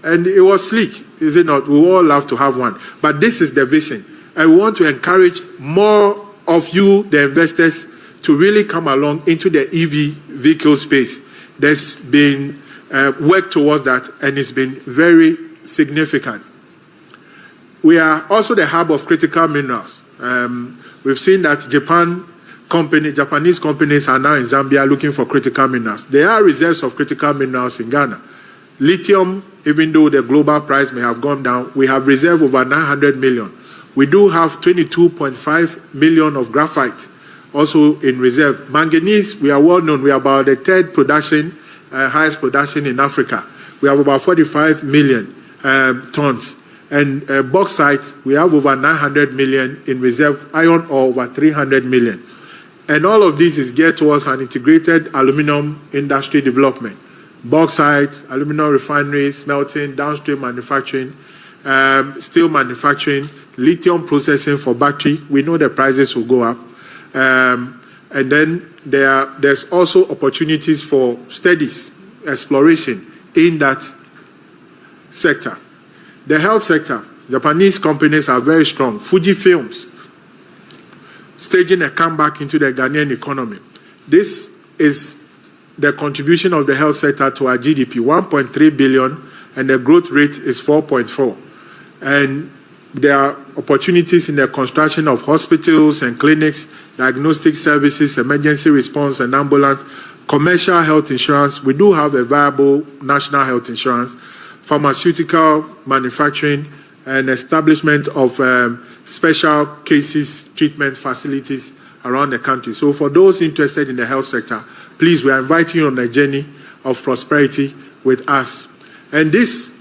And it was sleek, is it not? We all love to have one. But this is the vision. I want to encourage more of you, the investors, to really come along into the EV vehicle space. There's been work towards that, and it's been very significant. We are also the hub of critical minerals. We've seen that Japanese companies are now in Zambia looking for critical minerals. There are reserves of critical minerals in Ghana. Lithium, even though the global price may have gone down, we have reserve over 900 million. We do have 22.5 million of graphite also in reserve. Manganese, we are well known. We are about the third production, highest production in Africa. We have about 45 million tons. And bauxite, we have over 900 million in reserve. Iron ore, over 300 million. And all of this is geared towards an integrated aluminum industry development. Bauxite, aluminum refineries, smelting, downstream manufacturing, steel manufacturing, lithium processing for battery. We know the prices will go up. And then there's also opportunities for studies, exploration in that sector. The health sector, Japanese companies are very strong. Fuji Films, staging a comeback into the Ghanaian economy. This is the contribution of the health sector to our GDP, 1.3 billion, and the growth rate is 4.4. And there are opportunities in the construction of hospitals and clinics, diagnostic services, emergency response and ambulance, commercial health insurance. We do have a viable national health insurance, pharmaceutical manufacturing, and establishment of special cases treatment facilities around the country. So for those interested in the health sector, please, we are inviting you on a journey of prosperity with us. And this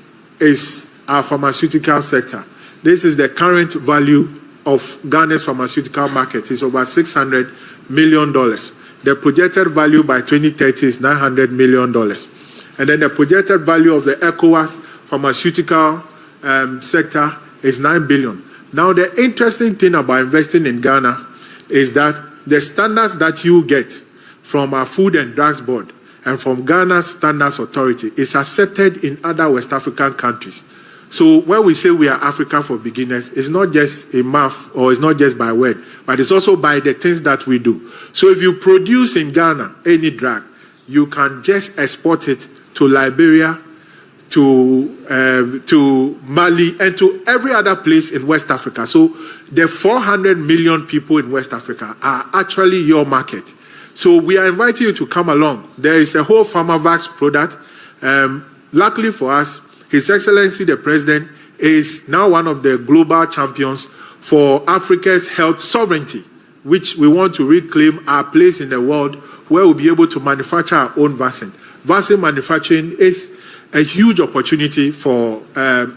is our pharmaceutical sector. This is the current value of Ghana's pharmaceutical market. It's over $600 million. The projected value by 2030 is $900 million. And then the projected value of the ECOWAS pharmaceutical sector is $9 billion. Now, the interesting thing about investing in Ghana is that the standards that you get from our Food and Drugs Board and from Ghana's Standards Authority is accepted in other West African countries. So when we say we are Africa for beginners, it's not just a math or it's not just by word, but it's also by the things that we do. So if you produce in Ghana any drug, you can just export it to Liberia, to Mali, and to every other place in West Africa. So the 400 million people in West Africa are actually your market. So we are inviting you to come along. There is a whole PharmaVax product. Luckily for us, His Excellency the President is now one of the global champions for Africa's health sovereignty, which we want to reclaim our place in the world where we'll be able to manufacture our own vaccine. Vaccine manufacturing is a huge opportunity for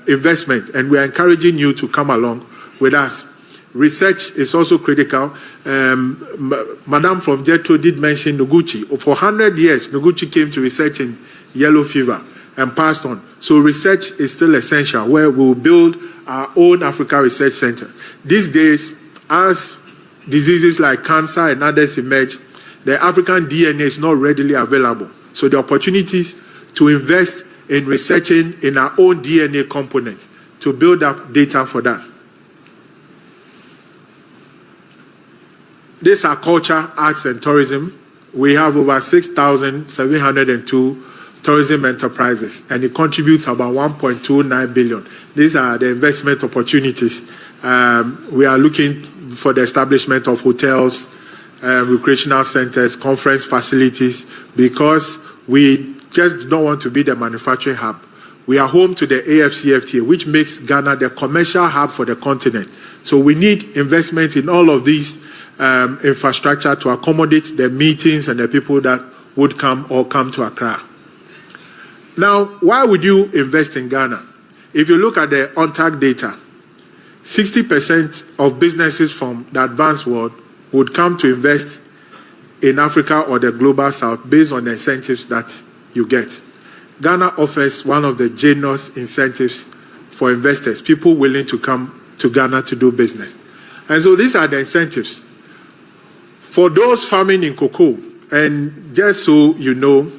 investment, and we are encouraging you to come along with us. Research is also critical. Madam from Jetro did mention Noguchi. For 100 years, Noguchi came to research in yellow fever and passed on. So research is still essential, where we will build our own Africa Research Center. These days, as diseases like cancer and others emerge, the African DNA is not readily available. So the opportunities to invest in researching in our own DNA components to build up data for that. These are culture, arts, and tourism. We have over 6,702 tourism enterprises, and it contributes about 1.29 billion. These are the investment opportunities. We are looking for the establishment of hotels, recreational centers, conference facilities, because we just don't want to be the manufacturing hub. We are home to the AFCFTA, which makes Ghana the commercial hub for the continent. So we need investment in all of these infrastructure to accommodate the meetings and the people that would come to Accra. Now, why would you invest in Ghana? If you look at the UNTAC data, 60% of businesses from the advanced world would come to invest in Africa or the global south based on the incentives that you get. Ghana offers one of the generous incentives for investors, people willing to come to Ghana to do business. And so these are the incentives. For those farming in cocoa, and just so you know,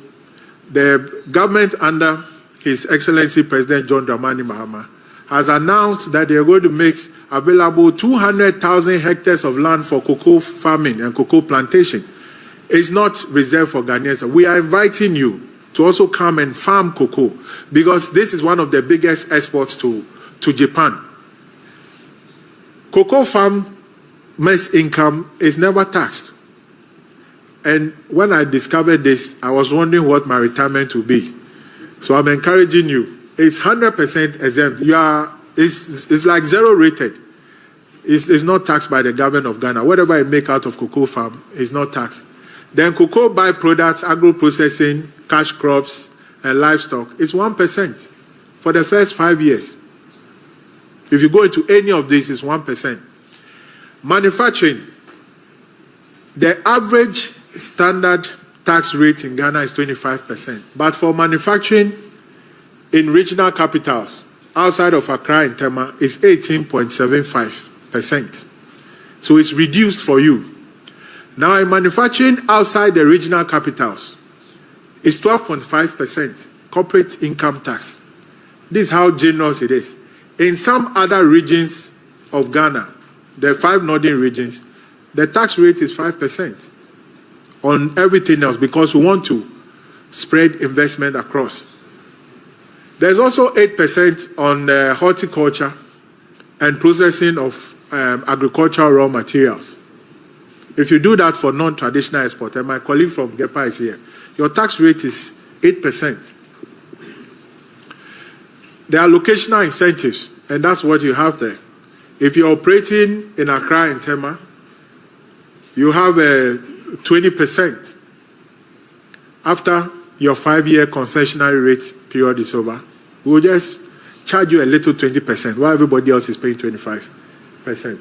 the government under His Excellency President John Dramani Mahama has announced that they are going to make available 200,000 hectares of land for cocoa farming and cocoa plantation. It's not reserved for Ghanaians. We are inviting you to also come and farm cocoa because this is one of the biggest exports to Japan. Cocoa farmers' income is never taxed. And when I discovered this, I was wondering what my retirement would be. So I'm encouraging you. It's 100% exempt. It's like zero rated. It's not taxed by the government of Ghana. Whatever you make out of cocoa farm is not taxed. Then cocoa byproducts, agro-processing, cash crops, and livestock is 1% for the first 5 years. If you go into any of these, it's 1%. Manufacturing, the average standard tax rate in Ghana is 25%. But for manufacturing in regional capitals, outside of Accra and Tema, is 18.75%. So it's reduced for you. Now, in manufacturing outside the regional capitals, it's 12.5% corporate income tax. This is how generous it is. In some other regions of Ghana, the 5 northern regions, the tax rate is 5% on everything else because we want to spread investment across. There's also 8% on horticulture and processing of agricultural raw materials. If you do that for non-traditional export, and my colleague from GEPA is here, your tax rate is 8%. There are locational incentives, and that's what you have there. If you're operating in Accra and Tema, you have a 20%. After your 5-year concessionary rate period is over, we'll just charge you a little 20%, while everybody else is paying 25%.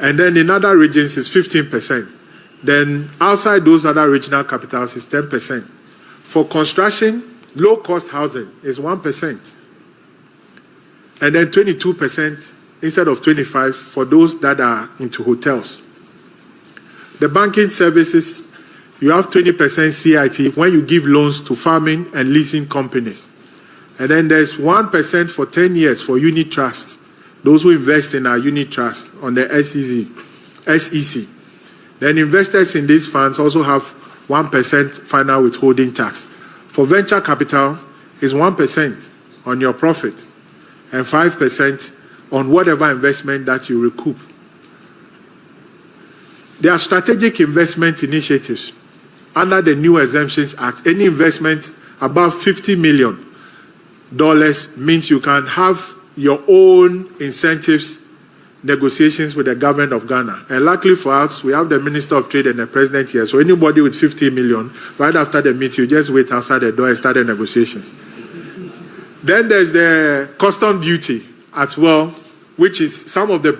And then in other regions, it's 15%. Then outside those other regional capitals, it's 10%. For construction, low-cost housing is 1%. And then 22% instead of 25% for those that are into hotels. The banking services, you have 20% CIT when you give loans to farming and leasing companies. And then there's 1% for 10 years for unit trust. Those who invest in our unit trust on the SEC. Then investors in these funds also have 1% final withholding tax. For venture capital, it's 1% on your profit and 5% on whatever investment that you recoup. There are strategic investment initiatives. Under the new Exemptions Act, any investment above $50 million means you can have your own incentives negotiations with the government of Ghana. And luckily for us, we have the Minister of Trade and the President here. So anybody with 50 million, right after the meeting, you just wait outside the door and start the negotiations. Then there's the custom duty as well, which is some of the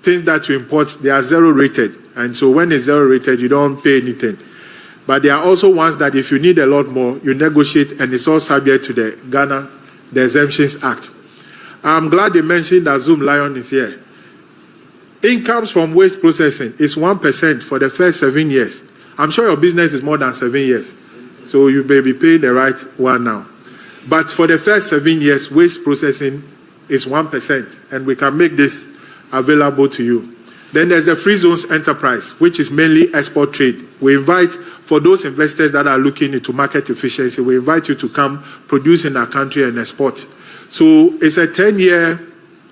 things that you import, they are zero rated. And so when it's zero rated, you don't pay anything. But there are also ones that if you need a lot more, you negotiate, and it's all subject to the Ghana, the Exemptions Act. I'm glad they mentioned that Zoom Lion is here. Incomes from waste processing is 1% for the first 7 years. I'm sure your business is more than 7 years. So you may be paying the right one now. But for the first 7 years, waste processing is 1%, and we can make this available to you. Then there's the Free Zones Enterprise, which is mainly export trade. We invite, for those investors that are looking into market efficiency, we invite you to come produce in our country and export. So it's a 10-year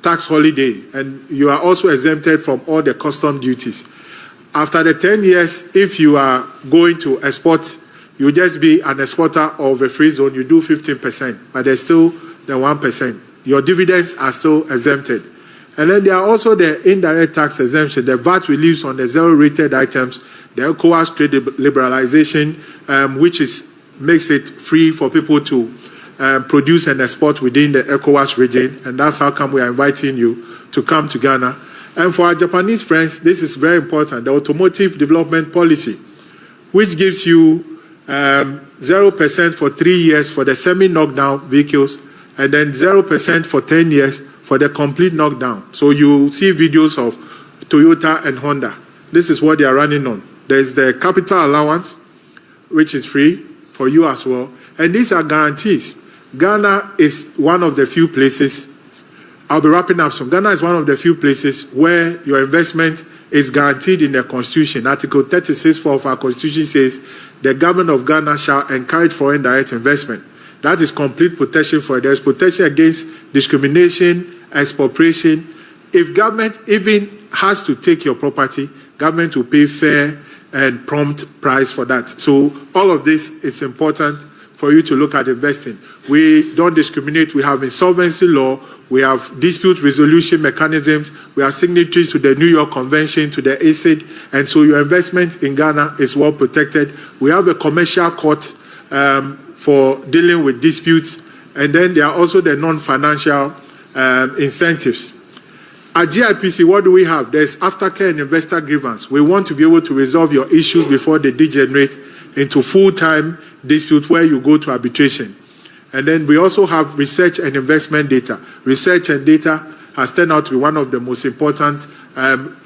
tax holiday, and you are also exempted from all the custom duties. After the 10 years, if you are going to export, you just be an exporter of a free zone, you do 15%, but there's still the 1%. Your dividends are still exempted. And then there are also the indirect tax exemption, the VAT reliefs on the zero-rated items, the ECOWAS trade liberalization, which makes it free for people to produce and export within the ECOWAS region. And that's how come we are inviting you to come to Ghana. And for our Japanese friends, this is very important, the automotive development policy, which gives you 0% for 3 years for the semi-knockdown vehicles, and then 0% for 10 years for the complete knockdown. So you see videos of Toyota and Honda. This is what they are running on. There's the capital allowance, which is free for you as well. And these are guarantees. Ghana is one of the few places, I'll be wrapping up soon. Ghana is one of the few places where your investment is guaranteed in the Constitution. Article 36(4) of our Constitution says, the government of Ghana shall encourage foreign direct investment. That is complete protection for it. There's protection against discrimination, expropriation. If government even has to take your property, government will pay fair and prompt price for that. So all of this, it's important for you to look at investing. We don't discriminate. We have insolvency law. We have dispute resolution mechanisms. We are signatories to the New York Convention, to the ACID. And so your investment in Ghana is well protected. We have a commercial court for dealing with disputes. And then there are also the non-financial incentives. At GIPC, what do we have? There's aftercare and investor grievance. We want to be able to resolve your issues before they degenerate into full-time dispute where you go to arbitration. And then we also have research and investment data. Research and data has turned out to be one of the most important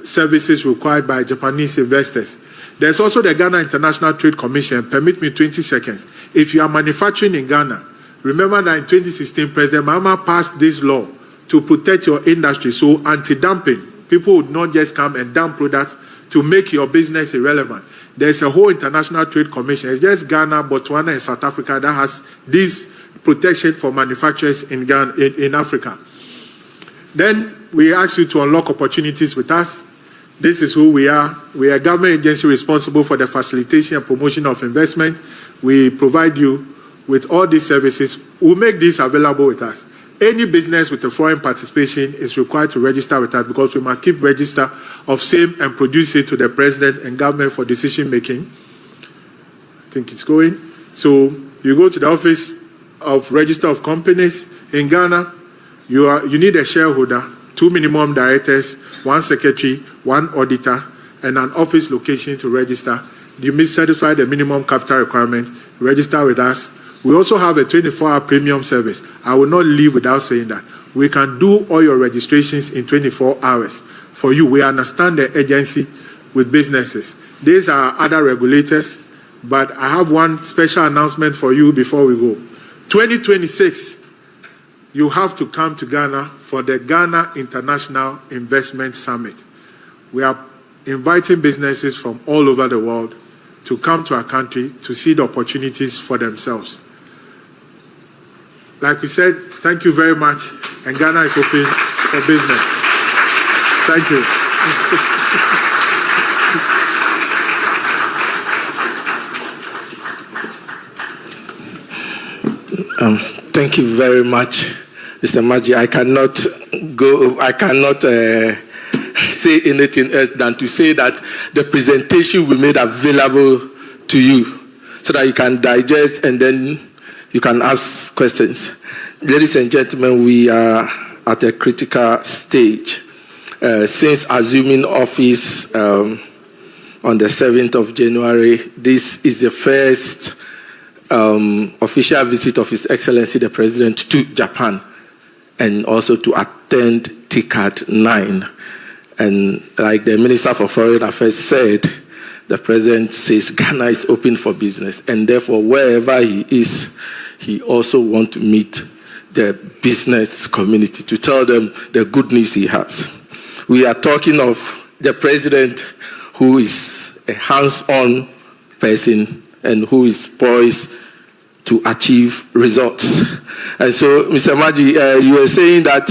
services required by Japanese investors. There's also the Ghana International Trade Commission. Permit me 20 seconds. If you are manufacturing in Ghana, remember that in 2016, President Mahama passed this law to protect your industry. So anti-dumping, people would not just come and dump products to make your business irrelevant. There's a whole International Trade Commission. It's just Ghana, Botswana, and South Africa that has this protection for manufacturers in Ghana, in Africa. Then we ask you to unlock opportunities with us. This is who we are. We are a government agency responsible for the facilitation and promotion of investment. We provide you with all these services. We'll make this available with us. Any business with a foreign participation is required to register with us because we must keep register of same and produce it to the president and government for decision making. I think it's going. So you go to the office of register of companies in Ghana. You need a shareholder, 2 minimum directors, 1 secretary, 1 auditor, and an office location to register. You must satisfy the minimum capital requirement. Register with us. We also have a 24-hour premium service. I will not leave without saying that. We can do all your registrations in 24 hours for you. We understand the urgency with businesses. These are other regulators, but I have one special announcement for you before we go. 2026, you have to come to Ghana for the Ghana International Investment Summit. We are inviting businesses from all over the world to come to our country to see the opportunities for themselves. Like we said, thank you very much, and Ghana is open for business. Thank you. Thank you very much, Mr. Maji. I cannot say anything else than to say that the presentation we made available to you so that you can digest and then you can ask questions. Ladies and gentlemen, we are at a critical stage. Since assuming office on the 7th of January, this is the first official visit of His Excellency the President to Japan and also to attend TICAD 9. And like the Minister for Foreign Affairs said, the President says Ghana is open for business, and therefore wherever he is, he also wants to meet the business community to tell them the good news he has. We are talking of the President who is a hands-on person and who is poised to achieve results. And so, Mr. Maji, you were saying that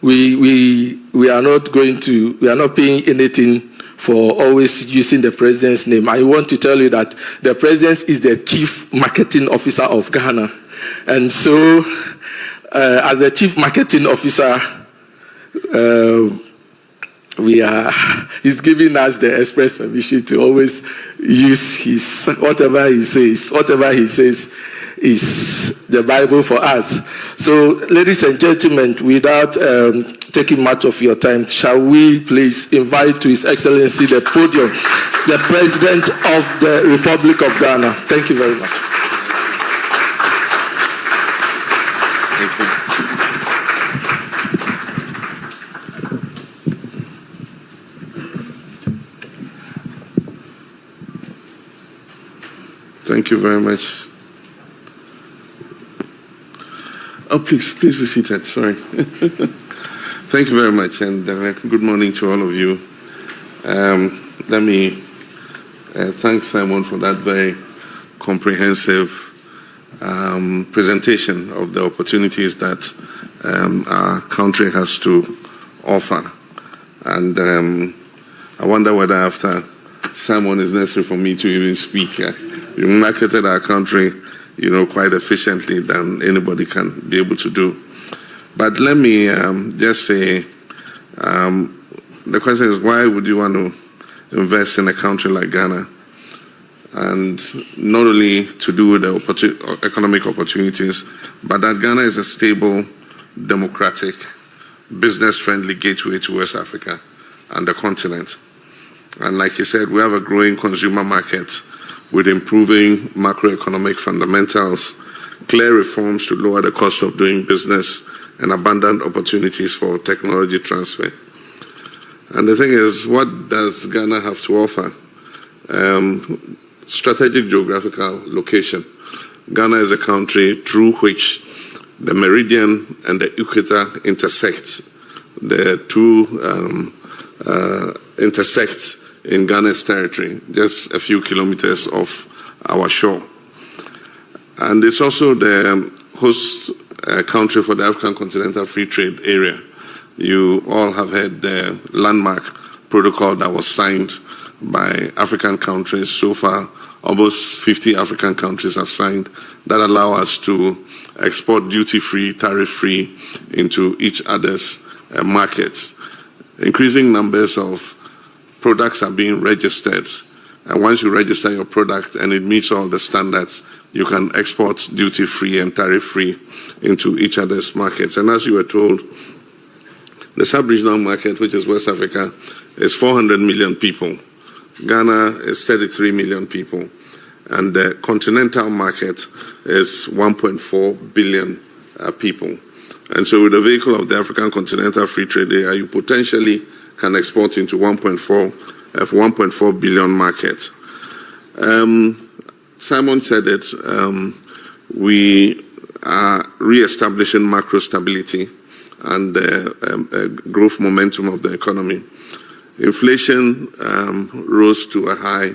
we are not paying anything for always using the President's name. I want to tell you that the President is the Chief Marketing Officer of Ghana. And so, as the Chief Marketing Officer, he's giving us the express permission to always use his whatever he says. Whatever he says is the Bible for us. So, ladies and gentlemen, without taking much of your time, shall we please invite to His Excellency the podium, the President of the Republic of Ghana. Thank you very much. Thank you. Thank you very much. Oh, please be seated. Sorry. Thank you very much, and good morning to all of you. Let me thank Simon for that very comprehensive presentation of the opportunities that our country has to offer. And I wonder whether after Simon is necessary for me to even speak. You marketed our country, quite efficiently than anybody can be able to do. But let me just say, the question is, why would you want to invest in a country like Ghana? And not only to do with the economic opportunities, but that Ghana is a stable, democratic, business-friendly gateway to West Africa and the continent. And like you said, we have a growing consumer market with improving macroeconomic fundamentals, clear reforms to lower the cost of doing business, and abundant opportunities for technology transfer. And the thing is, what does Ghana have to offer? Strategic geographical location. Ghana is a country through which the meridian and the equator intersect. The two intersect in Ghana's territory, just a few kilometers off our shore. And it's also the host country for the African Continental Free Trade Area. You all have heard the landmark protocol that was signed by African countries. So far, almost 50 African countries have signed that allow us to export duty-free, tariff-free into each other's markets. Increasing numbers of products are being registered, and once you register your product and it meets all the standards, you can export duty-free and tariff-free into each other's markets. And as you were told, the sub-regional market, which is West Africa, is 400 million people. Ghana is 33 million people. And the continental market is 1.4 billion people. And so with the vehicle of the African Continental Free Trade Area, you potentially can export into 1.4 billion market. Simon said it, we are re-establishing macro stability and growth momentum of the economy. Inflation rose to a high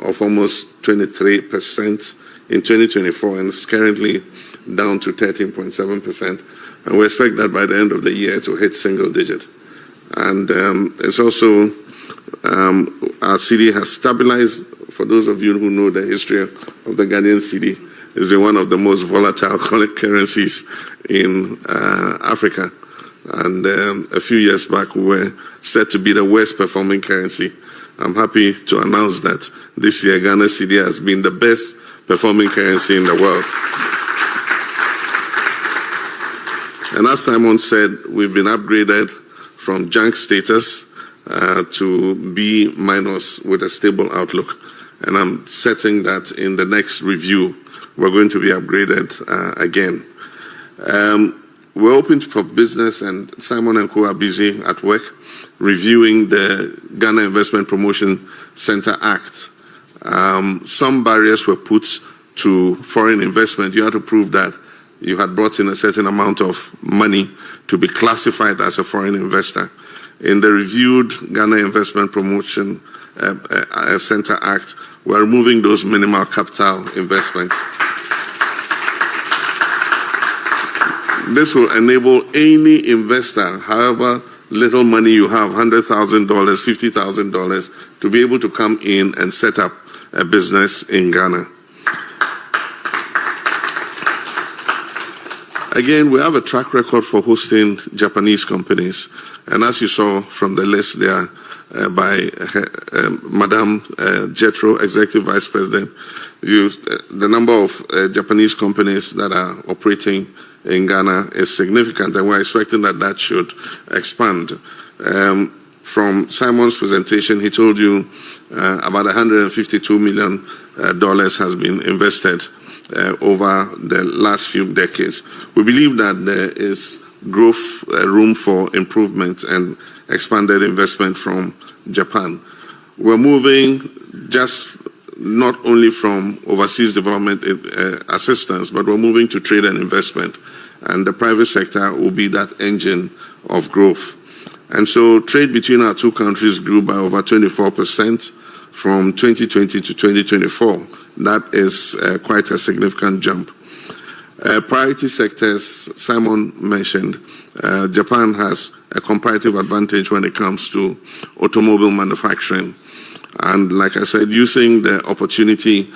of almost 23% in 2024 and is currently down to 13.7%. And we expect that by the end of the year to hit single digit. And it's also, our cedi has stabilized. For those of you who know the history of the Ghanaian cedi, it's been one of the most volatile currencies in Africa. And a few years back, we were said to be the worst performing currency. I'm happy to announce that this year, Ghana cedi has been the best performing currency in the world. And as Simon said, we've been upgraded from junk status to B- with a stable outlook. And I'm certain that in the next review, we're going to be upgraded again. We're open for business, and Simon and Co are busy at work reviewing the Ghana Investment Promotion Center Act. Some barriers were put to foreign investment. You had to prove that you had brought in a certain amount of money to be classified as a foreign investor. In the reviewed Ghana Investment Promotion Center Act, we're removing those minimal capital investments. This will enable any investor, however little money you have, $100,000, $50,000, to be able to come in and set up a business in Ghana. Again, we have a track record for hosting Japanese companies. And as you saw from the list there by Madame Jetro, Executive Vice President, the number of Japanese companies that are operating in Ghana is significant, and we're expecting that that should expand. From Simon's presentation, he told you about $152 million has been invested over the last few decades. We believe that there is growth room for improvement and expanded investment from Japan. We're moving just not only from overseas development assistance, but we're moving to trade and investment. And the private sector will be that engine of growth. And so trade between our two countries grew by over 24% from 2020 to 2024. That is quite a significant jump. Priority sectors, Simon mentioned, Japan has a comparative advantage when it comes to automobile manufacturing. And like I said, using the opportunity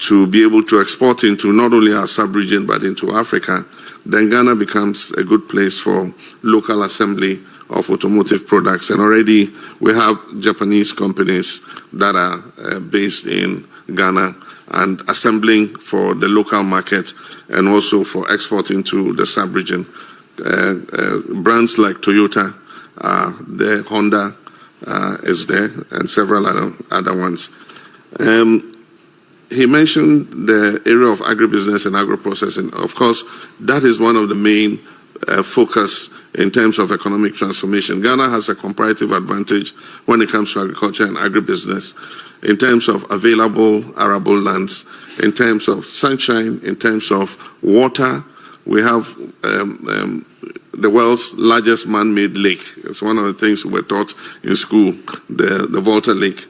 to be able to export into not only our sub-region but into Africa, then Ghana becomes a good place for local assembly of automotive products. And already we have Japanese companies that are based in Ghana and assembling for the local market and also for exporting to the sub-region. Brands like Toyota, the Honda is there, and several other ones. He mentioned the area of agribusiness and agro-processing. Of course, that is one of the main focus in terms of economic transformation. Ghana has a comparative advantage when it comes to agriculture and agribusiness in terms of available arable lands, in terms of sunshine, in terms of water. We have the world's largest man-made lake. It's one of the things we were taught in school, the Volta Lake.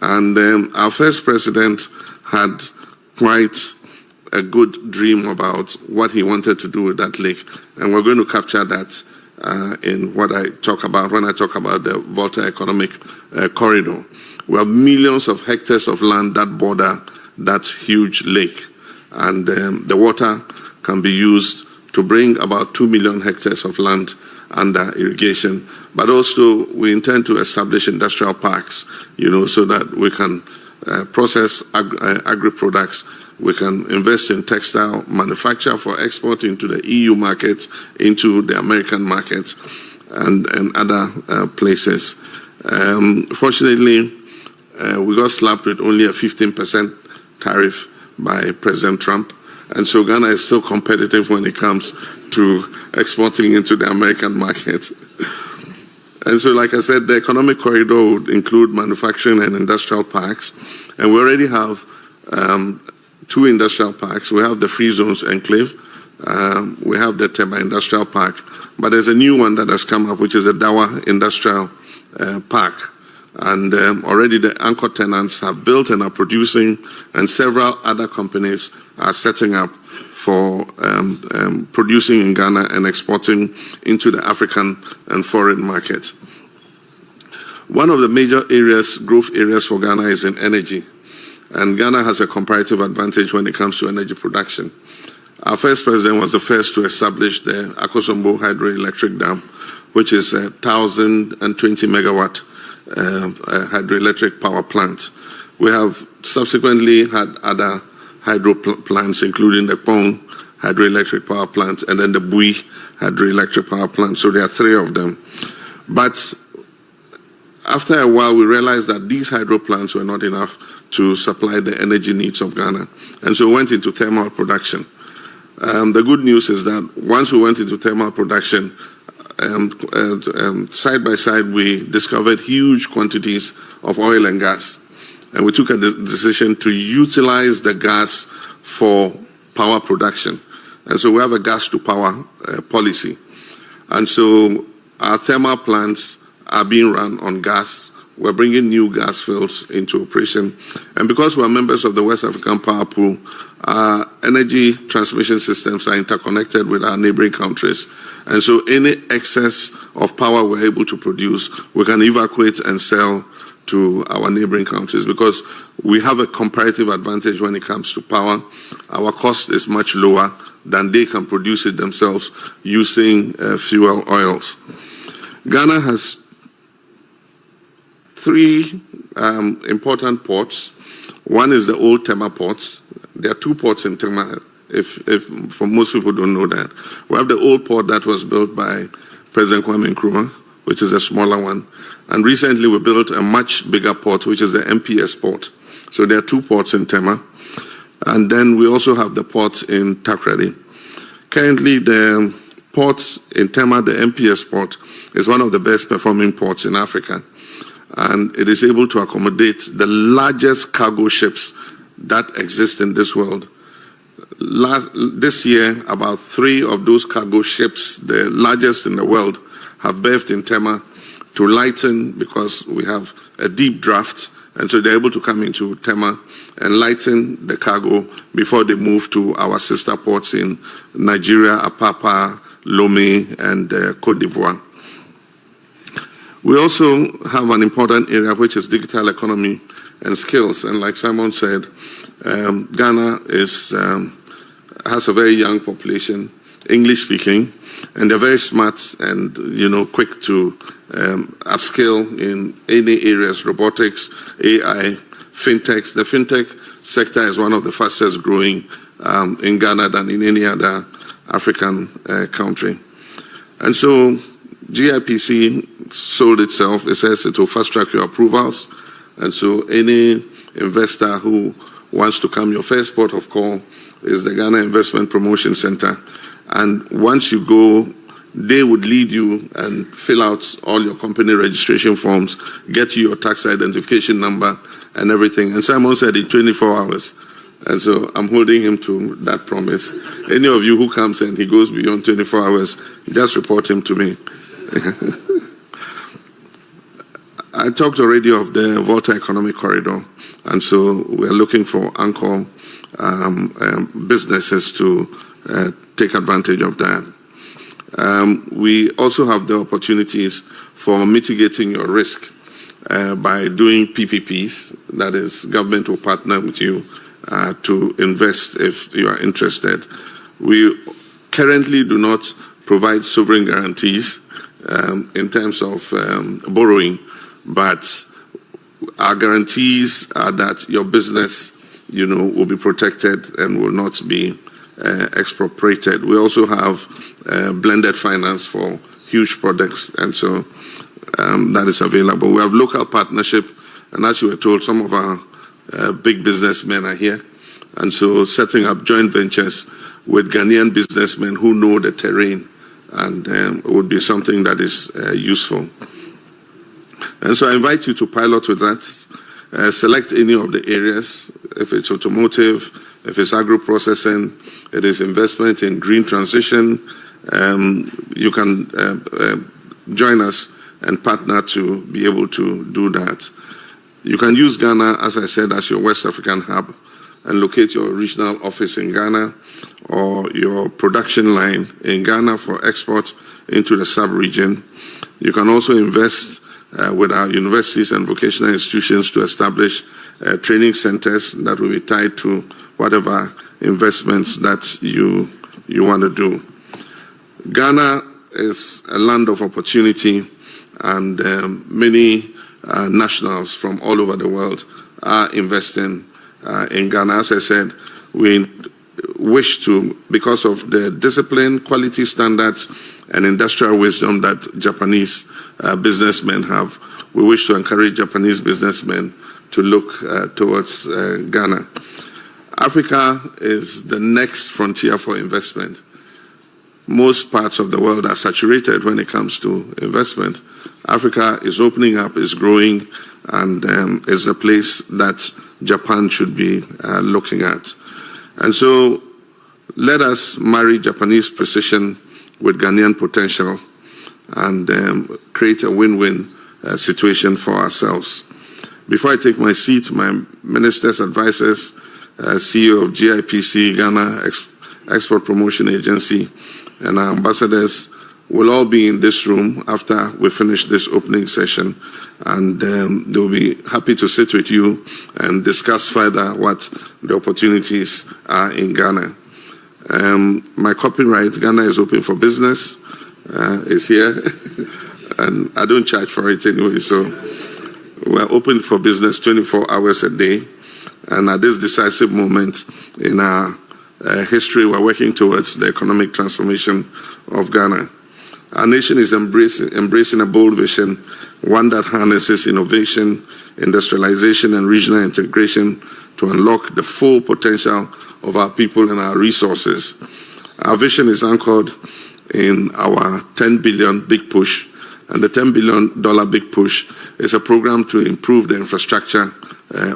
And our first president had quite a good dream about what he wanted to do with that lake. And we're going to capture that in what I talk about when I talk about the Volta Economic Corridor. We have millions of hectares of land that border that huge lake. And the water can be used to bring about 2 million hectares of land under irrigation. But also we intend to establish industrial parks, so that we can process agri-products. We can invest in textile manufacture for export into the EU markets, into the American markets, and other places. Fortunately, we got slapped with only a 15% tariff by President Trump. And so Ghana is still competitive when it comes to exporting into the American market. And so, like I said, the economic corridor would include manufacturing and industrial parks. And we already have 2 industrial parks. We have the Free Zones Enclave. We have the Tema Industrial Park. But there's a new one that has come up, which is the Dawa Industrial Park. And already the anchor tenants have built and are producing, and several other companies are setting up for producing in Ghana and exporting into the African and foreign markets. One of the major areas, growth areas for Ghana is in energy. And Ghana has a comparative advantage when it comes to energy production. Our first president was the first to establish the Akosombo Hydroelectric Dam, which is a 1,020 megawatt hydroelectric power plant. We have subsequently had other hydro plants, including the Pong hydroelectric power plant and then the Bui hydroelectric power plant. So there are 3 of them. But after a while, we realized that these hydro plants were not enough to supply the energy needs of Ghana. And so we went into thermal production. The good news is that once we went into thermal production, side by side, we discovered huge quantities of oil and gas. And we took a decision to utilize the gas for power production. And so we have a gas to power policy. And so our thermal plants are being run on gas. We're bringing new gas fields into operation. And because we're members of the West African Power Pool, our energy transmission systems are interconnected with our neighboring countries. And so any excess of power we're able to produce, we can evacuate and sell to our neighboring countries because we have a comparative advantage when it comes to power. Our cost is much lower than they can produce it themselves using fuel oils. Ghana has 3 important ports. One is the old Tema ports. There are 2 ports in Tema, if for most people don't know that. We have the old port that was built by President Kwame Nkrumah, which is a smaller one. And recently we built a much bigger port, which is the MPS port. So there are 2 ports in Tema. And then we also have the port in Takoradi. Currently, the port in Tema, the MPS port, is one of the best performing ports in Africa. And it is able to accommodate the largest cargo ships that exist in this world. This year, about 3 of those cargo ships, the largest in the world, have berthed in Tema to lighten because we have a deep draft, and so they're able to come into Tema and lighten the cargo before they move to our sister ports in Nigeria, Apapa, Lomé, and Côte d'Ivoire. We also have an important area which is digital economy and skills, and like Simon said, Ghana has a very young population, English speaking, and they're very smart and quick to upskill in any areas, robotics, AI, fintechs. The fintech sector is one of the fastest growing in Ghana than in any other African country. And so GIPC sold itself. It says it will fast track your approvals. And so any investor who wants to come, your first port of call is the Ghana Investment Promotion Center. And once you go, they would lead you and fill out all your company registration forms, get you your tax identification number and everything. And Simon said in 24 hours. And so I'm holding him to that promise. Any of you who comes and he goes beyond 24 hours, just report him to me. I talked already of the Volta Economic Corridor. And so we're looking for anchor businesses to take advantage of that. We also have the opportunities for mitigating your risk by doing PPPs. That is, government will partner with you to invest if you are interested. We currently do not provide sovereign guarantees in terms of borrowing, but our guarantees are that your business, will be protected and will not be expropriated. We also have blended finance for huge projects, and so that is available. We have local partnership, and as you were told, some of our big businessmen are here, and so setting up joint ventures with Ghanaian businessmen who know the terrain and would be something that is useful. And so I invite you to pilot with that. Select any of the areas. If it's automotive, if it's agro-processing, it is investment in green transition. You can join us and partner to be able to do that. You can use Ghana, as I said, as your West African hub and locate your regional office in Ghana or your production line in Ghana for export into the sub-region. You can also invest with our universities and vocational institutions to establish training centers that will be tied to whatever investments that you want to do. Ghana is a land of opportunity, and many nationals from all over the world are investing in Ghana. As I said, we wish to, because of the discipline, quality standards, and industrial wisdom that Japanese businessmen have, we wish to encourage Japanese businessmen to look towards Ghana. Africa is the next frontier for investment. Most parts of the world are saturated when it comes to investment. Africa is opening up, is growing, and is a place that Japan should be looking at. And so let us marry Japanese precision with Ghanaian potential and create a win-win situation for ourselves. Before I take my seat, my ministers, advisors, CEO of GIPC, Ghana Export Promotion Agency, and our ambassadors will all be in this room after we finish this opening session, and they'll be happy to sit with you and discuss further what the opportunities are in Ghana. My copyright, Ghana is open for business, is here, and I don't charge for it anyway, so we're open for business 24 hours a day, and at this decisive moment in our history, we're working towards the economic transformation of Ghana. Our nation is embracing a bold vision, one that harnesses innovation, industrialization, and regional integration to unlock the full potential of our people and our resources. Our vision is anchored in our 10 billion big push, and the $10 billion big push is a program to improve the infrastructure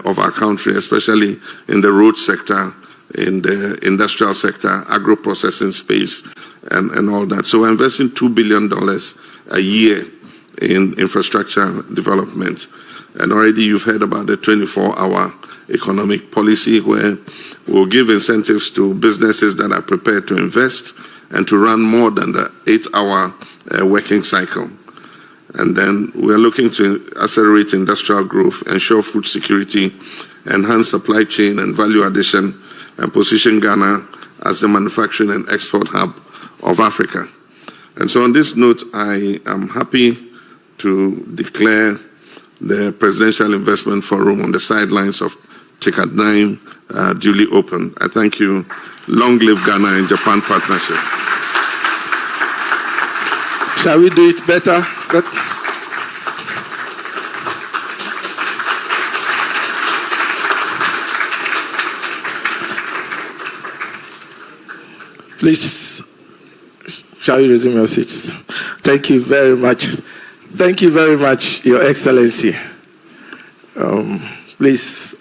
of our country, especially in the road sector, in the industrial sector, agro-processing space, and all that. So we're investing $2 billion a year in infrastructure development. And already you've heard about the 24-hour economic policy, where we'll give incentives to businesses that are prepared to invest and to run more than the 8-hour working cycle. And then we're looking to accelerate industrial growth, ensure food security, enhance supply chain and value addition, and position Ghana as the manufacturing and export hub of Africa. And so on this note, I am happy to declare the Presidential Investment Forum on the sidelines of TICAD 9 duly open. I thank you. Long live Ghana and Japan partnership. Shall we do it better? Please, shall you resume your seats? Thank you very much. Thank you very much, Your Excellency. Please,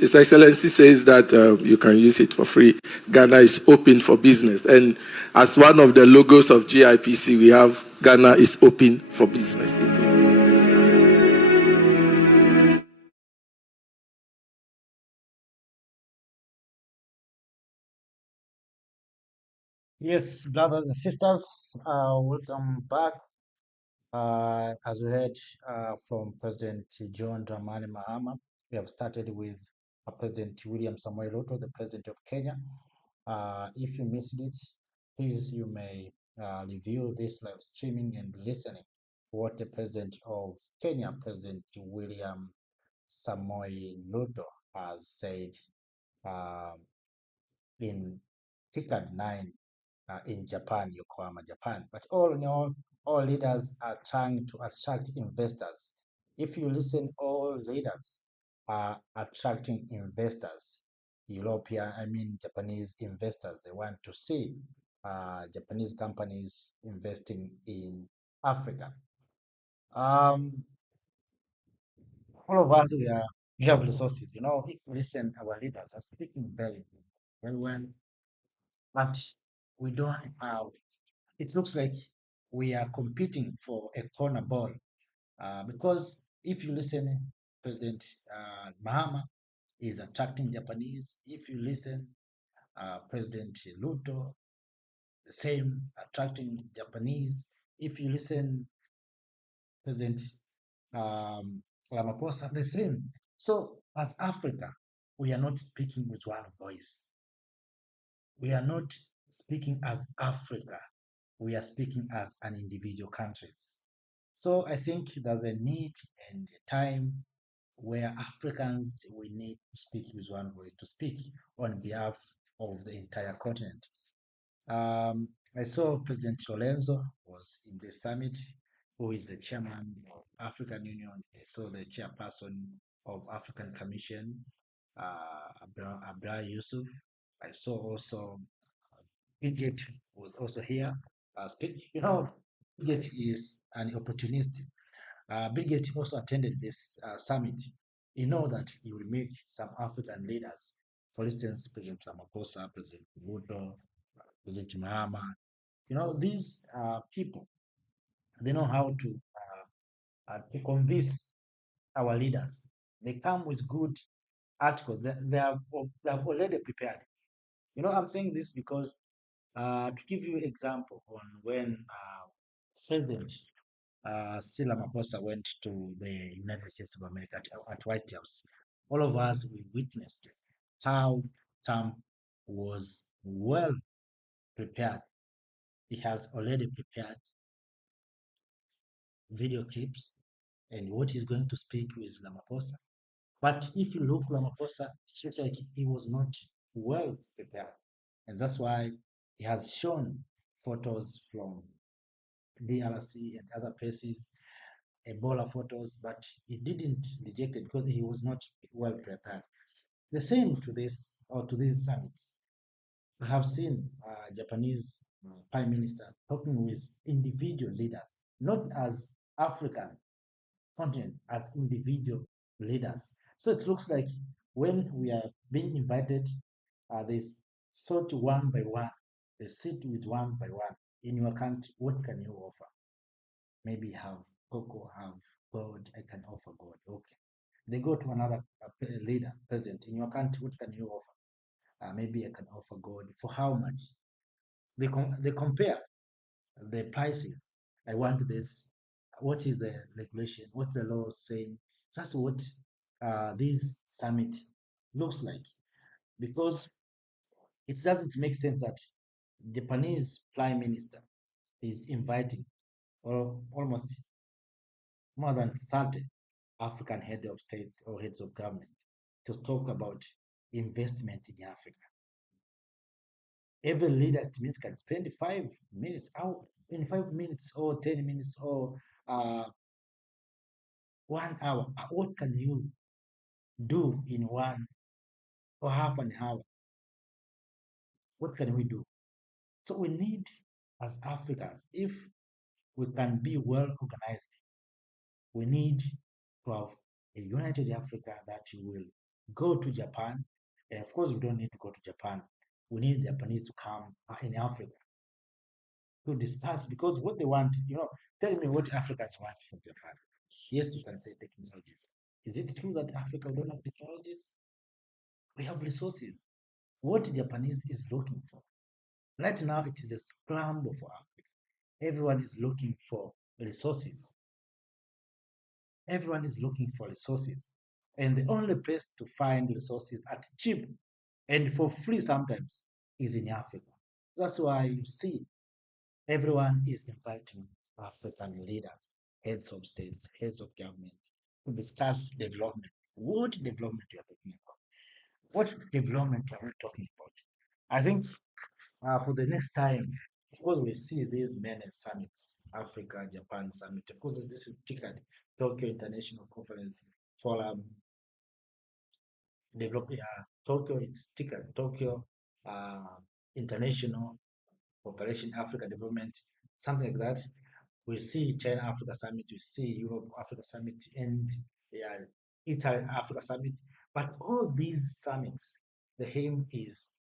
His Excellency says that you can use it for free. Ghana is open for business. And as one of the logos of GIPC, we have Ghana is open for business. Yes, brothers and sisters, welcome back. As we heard from President John Dramani Mahama, we have started with President William Samoei Ruto, the President of Kenya. If you missed it, please, you may review this live streaming and listening what the President of Kenya, President William Samoei Ruto, has said in TICAD 9 in Japan, Yokohama, Japan. But all in all leaders are trying to attract investors. If you listen, all leaders are attracting investors. Japanese investors. They want to see Japanese companies investing in Africa. All of us, we have resources. If you listen, our leaders are speaking very well, but we don't have. It looks like we are competing for a corner ball because if you listen, President Mahama is attracting Japanese. If you listen, President Ruto, the same, attracting Japanese. If you listen, President Ramaphosa, the same. So as Africa, we are not speaking with one voice. We are not speaking as Africa. We are speaking as an individual countries. So I think there's a need and a time where Africans, we need to speak with one voice, to speak on behalf of the entire continent. I saw President Lorenzo was in the summit, who is the chairman of African Union. I saw the chairperson of African Commission, Abra Yusuf. I saw also Bill Gates was also here. Bill Gates is an opportunist. Bill Gates also attended this summit. You know that he will meet some African leaders. For instance, President Ramaphosa, President Ruto, President Mahama. These people, they know how to convince our leaders. They come with good articles. They have already prepared. I'm saying this because to give you an example on when President Cyril Ramaphosa went to the United States of America at White House, all of us, we witnessed how Trump was well prepared. He has already prepared video clips and what he's going to speak with Ramaphosa. But if you look Ramaphosa, it looks like he was not well prepared. And that's why he has shown photos from DRC and other places, Ebola photos, but he didn't reject it because he was not well prepared. The same to this or to these summits. I have seen Japanese Prime Minister talking with individual leaders, not as African continent, as individual leaders. So it looks like when we are being invited, they sort one by one, they sit with one by one. In your country, what can you offer? Maybe have cocoa, have gold, I can offer gold. Okay. They go to another leader, president. In your country, what can you offer? Maybe I can offer gold. For how much? They compare the prices. I want this. What is the regulation? What's the law saying? That's what this summit looks like. Because it doesn't make sense that Japanese prime minister is inviting or almost more than 30 African heads of states or heads of government to talk about investment in Africa. Every leader, it means, can spend 5 minutes out in 5 minutes or 10 minutes or 1 hour. What can you do in 1 or half an hour? What can we do? So we need, as Africans, if we can be well organized, we need to have a united Africa that will go to Japan. And of course, we don't need to go to Japan. We need Japanese to come in Africa to discuss, because what they want, tell me what Africans want from Japan. Yes, you can say technologies. Is it true that Africa don't have technologies? We have resources. What Japanese is looking for right now, it is a scramble for Africa. Everyone is looking for resources. Everyone is looking for resources. And the only place to find resources at cheap and for free sometimes is in Africa. That's why you see everyone is inviting African leaders, heads of states, heads of government to discuss development. What development we are talking about? What development are we talking about? I think for the next time, of course, we see these many summits, Africa, Japan summit. Of course, this is TICAD, Tokyo International Conference Forum. Tokyo, it's TICAD, Tokyo International Cooperation Africa Development, something like that. We see China Africa Summit, we see Europe Africa Summit, and Italy Africa Summit. But all these summits, the aim is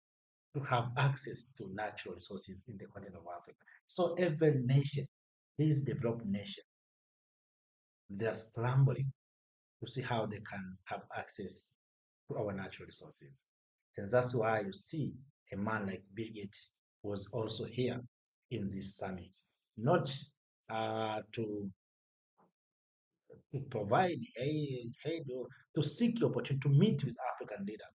to have access to natural resources in the continent of Africa. So every nation, these developed nations, they're scrambling to see how they can have access to our natural resources. And that's why you see a man like Bill Gates was also here in this summit, not to provide aid or to seek the opportunity to meet with African leaders.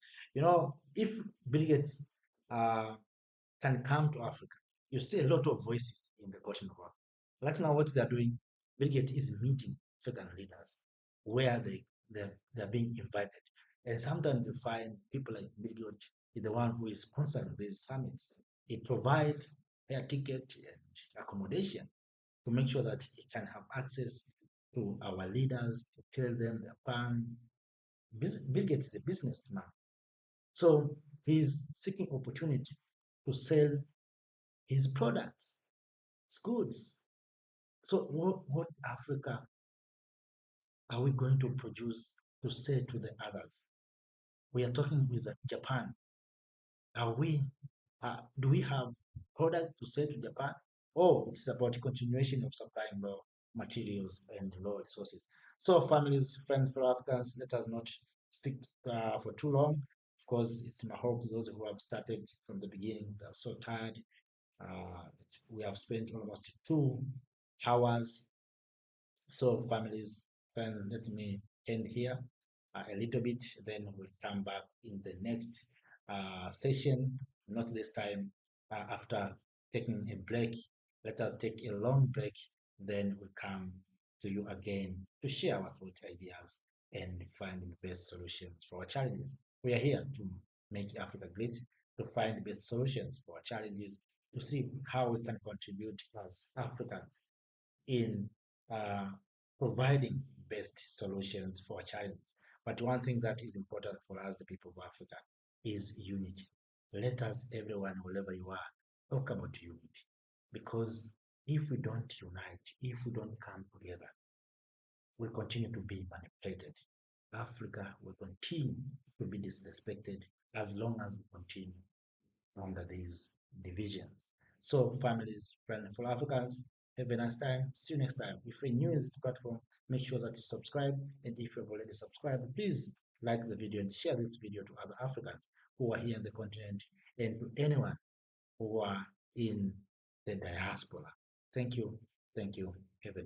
If Bill Gates can come to Africa, you see a lot of voices in the continent of Africa. Right now, what they're doing, Bill Gates is meeting African leaders where they're being invited. And sometimes you find people like Bill Gates is the one who is sponsoring these summits. He provides air ticket and accommodation to make sure that he can have access to our leaders, to tell them their plan. Bill Gates is a businessman. So he's seeking opportunity to sell his products, his goods. So what Africa are we going to produce to say to the others? We are talking with Japan. Do we have products to sell to Japan? Oh, it's about continuation of supplying raw materials and raw resources. So families, friends, for Africans, let us not speak for too long. Of course, it's my hope those who have started from the beginning, they're so tired. We have spent almost 2 hours. So families, friends, let me end here a little bit, then we'll come back in the next session, not this time after taking a break. Let us take a long break, then we'll come to you again to share our thought ideas and find the best solutions for our challenges. We are here to make Africa great, to find the best solutions for our challenges, to see how we can contribute as Africans in uh, providing best solutions for challenges. But one thing that is important for us, the people of Africa, is unity. Let us, everyone, wherever you are, talk about unity. Because if we don't unite, if we don't come together, we'll continue to be manipulated. Africa will continue to be disrespected as long as we continue under these divisions. So, families, friends, for Africans, have a nice time. See you next time. If you're new in this platform, make sure that you subscribe. And if you've already subscribed, please like the video and share this video to other Africans who are here in the continent and to anyone who are in the diaspora. Thank you. Thank you.